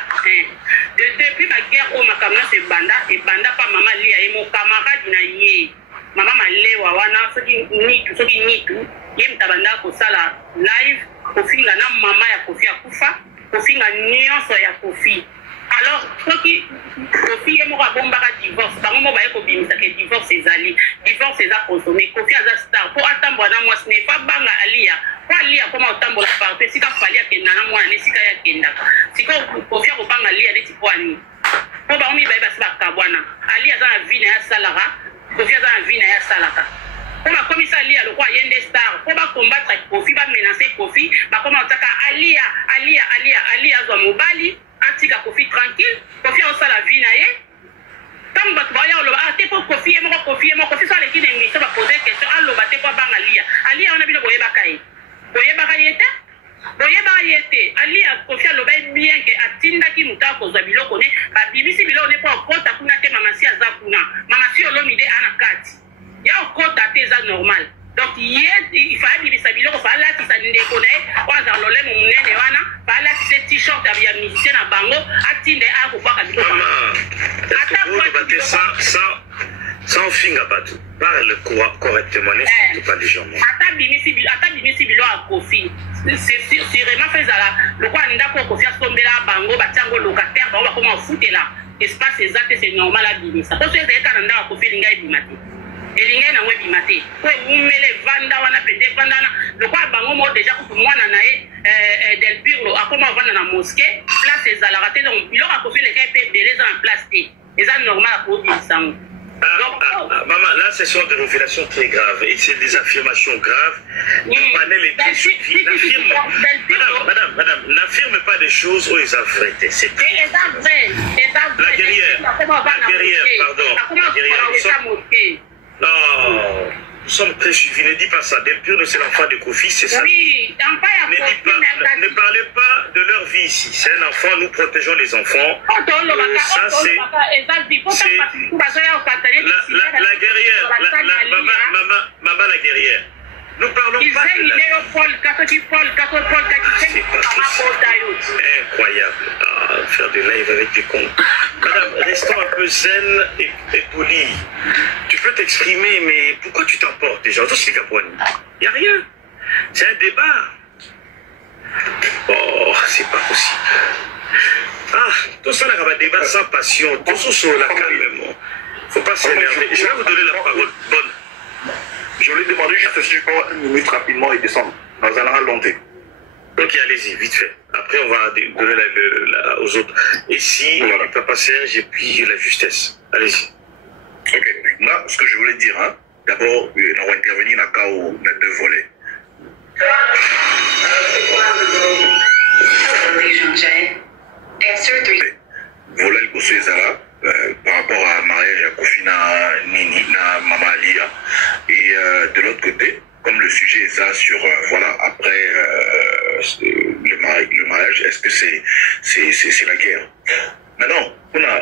Depuis ma guerre au makamna se banda et banda pa maman lia et mon camarade na ye. Maman malewa wana soki nitu yem tabanda ko sala live Kofi nga na mama ya Kofi akufa Kofi nga nyonso ya Kofi. Alors, Kofi est mort à bomba divorce. Par moment, il faut bien que divorce est allé. Divorce est à consommer. Kofi a star. Pour attendre, moi, ce n'est pas banga alia. Pour alia, comment attendre la partie. Si tu as fallu que nana moi, ne si kaya kenda. Si Kofi a banga alia, ne si pour ani. Pour ba omi ba ba kabwana. Alia za vie na salara. Kofi a za vie na salaka. Pour ma commissaire alia, le roi yende star. Pour ba combattre Kofi, ba menacer Kofi, ba comment attaquer alia zo mobali. Antika Kofi tranquille, Kofi a la vie naie. Tant que tu vas à t'es pas confié, confié, ça les qui n'est pas poser question, allo, t'es pas bang Alia. Alia, on a vu le boyer bakaï. Boyer bakaïete? Boyer bakaïete. Alia, confié à l'obé bien que Atinda qui mouta pour Zabilo connaît, bah, Bibisi Bilo n'est pas au compte à Kuna, Mamasi à Zakuna. Mamasi au l'homme idée à la carte. Il y a au compte à tes normal. Donc, il fallait Bibisi Bilo, il fallait que ça ne déconne, on a l'olé, mon nez, il fallait que ces t-shirts à musicien à Bango, Atinde à Kouba Kabilo. Sans finger battu. Parle correctement, n'insulte pas les gens. Ata bimisi bilo a Kofi. C'est vraiment fait ça là. Le quoi on a Kofi a tombé là bango batiango locataire ba va comment foutre là. Espace exact c'est normal à bimisa. Parce que c'est quand on a Kofi linga bimati. Et linga na webi mati. Ko umele vanda wana pende vanda na. Le quoi bango mo déjà ko mwana na del Pirlo a comment vanda na mosquée. Place c'est à la raté donc bilo a Kofi les kai belé dans place té. Et ça normal pour bisango. Maman, là, ce sont des révélations très graves et c'est des affirmations graves. Le panel est très suivi. Madame, n'affirme pas des choses où ils ont vérité. C'est la guerrière, non, nous sommes très suivis. Ne dis pas ça. Del Piero, c'est l'enfant de Kofi, c'est ça. Oui, ne parlez pas de leur vie ici. C'est un enfant, nous protégeons les enfants. Ça, c'est la guerrière, maman la guerrière. Nous parlons pas de incroyable. Faire des lives avec des comptes. Madame, restons un peu zen et poli. Tu peux t'exprimer, mais pourquoi tu t'emportes déjà? Il n'y a rien. C'est un débat. Oh, c'est pas possible. Tout ça, là, un débat sans passion. Tout ça, sur la calme. Faut pas s'énerver. Je vais vous donner la parole. Bonne. Je lui ai demandé juste si je peux avoir une minute rapidement et descendre dans un ralenti. Ok, allez-y, vite fait. Après, on va donner aux autres. Et si voilà. Papa Serge et puis la justesse. Allez-y. Ok, moi, ce que je voulais dire, hein, d'abord, on va intervenir dans le cas où on a deux volets. Volet le Bosso Ezara, par rapport à mariage à Kofina, Nini, Maman Alia. Et de l'autre côté, comme le sujet est ça sur, voilà, après le mariage, est-ce que c'est la guerre? Maintenant, on a,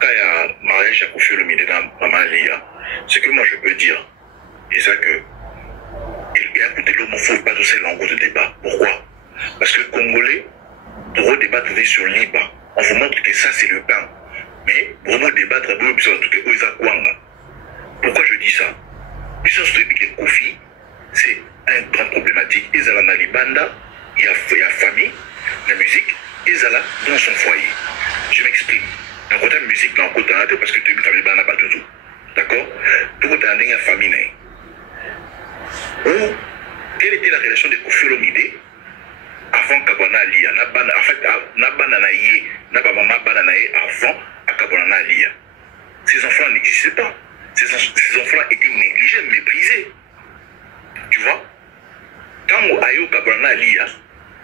quand il y a mariage à Kofi Olomide, Maman Alia, ce que moi je peux dire, c'est ça que, il y a un côté l'homophobe, pas tous ces langues de débat. Pourquoi? Parce que le Congolais, pour débattre sur l'IBA, on vous montre que ça c'est le pain. Mais pour vraiment débattre, pourquoi je dis ça? Puissance de Kofi, c'est un grand problématique. Ils ont la Libanda, il y a famille, la musique, ils ont dans son foyer. Je m'exprime. Dans le côté de la musique, dans le côté de parce que tu as mis pas de tout. D'accord? Tout le côté de la famille. Quelle était la relation de Kofi Olomide avant Kabana Alia? En fait, avant Kabana Alia. Ces enfants n'existaient pas. Ces enfants étaient négligés, méprisés. Tu vois? Quand Ayo Kabana Alia,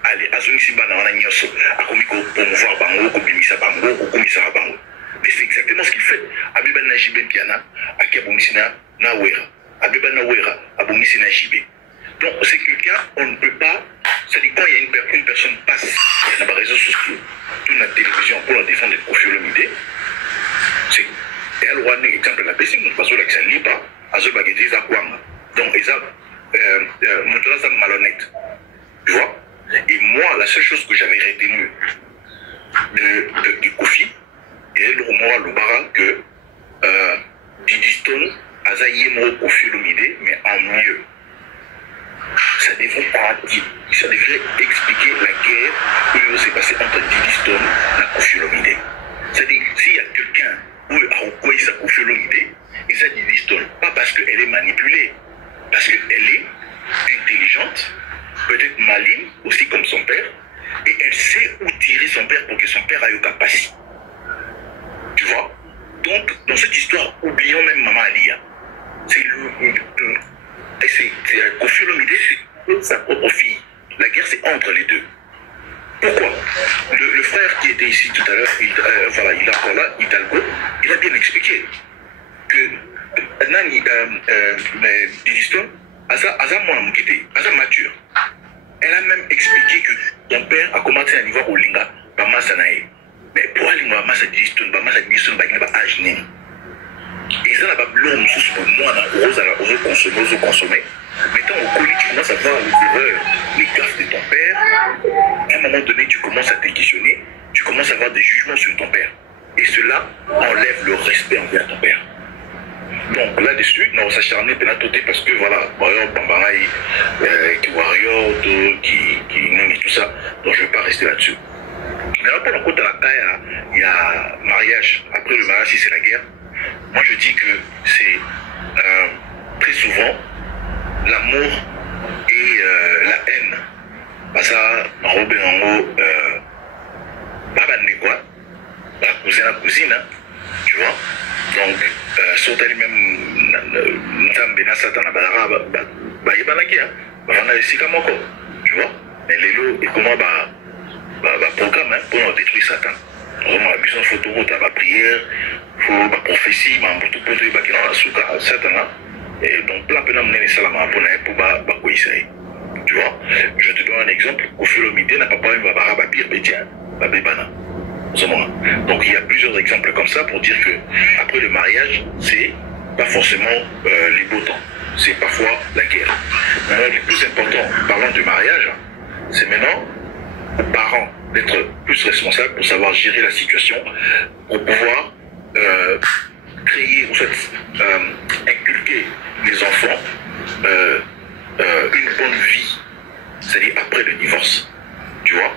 allez, Azumisi Banana Nyoso, a commis pour promouvoir Bango, Kobimisa Bango, Komisa Bango. Mais c'est exactement ce qu'il fait. Abiba Najibé Piana, Akiabomisina Nawera. Abiba Nawera, Abomisina Jibé. Donc, c'est quelqu'un, on ne peut pas. C'est-à-dire, quand il y a une personne passe, il y a des réseaux sociaux, toute la télévision pour la défendre des profils limités, c'est. Et elle a un exemple de la personne, parce que c'est libre, à ce baguette, ils ont donc, ils ont montré ça malhonnête. Tu vois? Et moi, la seule chose que j'avais retenue de Kofi, et le moment Lubara, que Didi Stone a zaïé Kofi Olomide, mais en mieux. Ça devrait expliquer la guerre qui s'est passée entre Didi Stone et Kofi Olomide. C'est-à-dire, s'il y a quelqu'un où a Kofi Olomide, il s'agit Didi Stone, pas parce qu'elle est manipulée, parce qu'elle est intelligente, peut-être maligne, aussi comme son père, et elle sait où tirer son père pour que son père aille au capacité. Tu vois? Donc, dans cette histoire, oublions même Maman Alia. C'est Kofi Olomide, c'est sa propre fille. La guerre, c'est entre les deux. Pourquoi? Le frère qui était ici tout à l'heure, voilà, il est encore là, Hidalgo, il a bien expliqué que Nani Didiston, Asa mature. Elle a même expliqué que ton père a commencé à niveau au Linga, mais pour aller à Massa Didiston, il a âge. Et ça n'a pas l'homme sous pour moi, on a consommer. Mettons au colis, tu commences à voir les erreurs, les gaffes de ton père. À un moment donné, tu commences à te questionner, tu commences à avoir des jugements sur ton père. Et cela enlève le respect envers ton père. Donc là-dessus, on va s'acharner parce que voilà, Warrior, Bambaraï, Warrior, qui tout ça. Donc je ne vais pas rester là-dessus. Mais là, pour le coup, il y a mariage. Après le mariage, si c'est la guerre, moi je dis que c'est très souvent l'amour et la haine. Parce que la cousine, tu vois. Donc, surtout même tu vois. Mais les lots, et comment programme pour détruire Satan. Vraiment, la mission photo, la prière, la prophétie, Satan. Et donc, plein de mener ça pour tu vois. Je te donne un exemple. Kofi n'a pas parlé de pire bétien, Babébana. Donc il y a plusieurs exemples comme ça pour dire que après le mariage, c'est pas forcément les beaux temps, c'est parfois la guerre. Alors le plus important, parlant du mariage, c'est maintenant aux parents d'être plus responsables pour savoir gérer la situation, pour pouvoir créer ou inculquer les enfants une bonne vie, c'est-à-dire après le divorce, tu vois.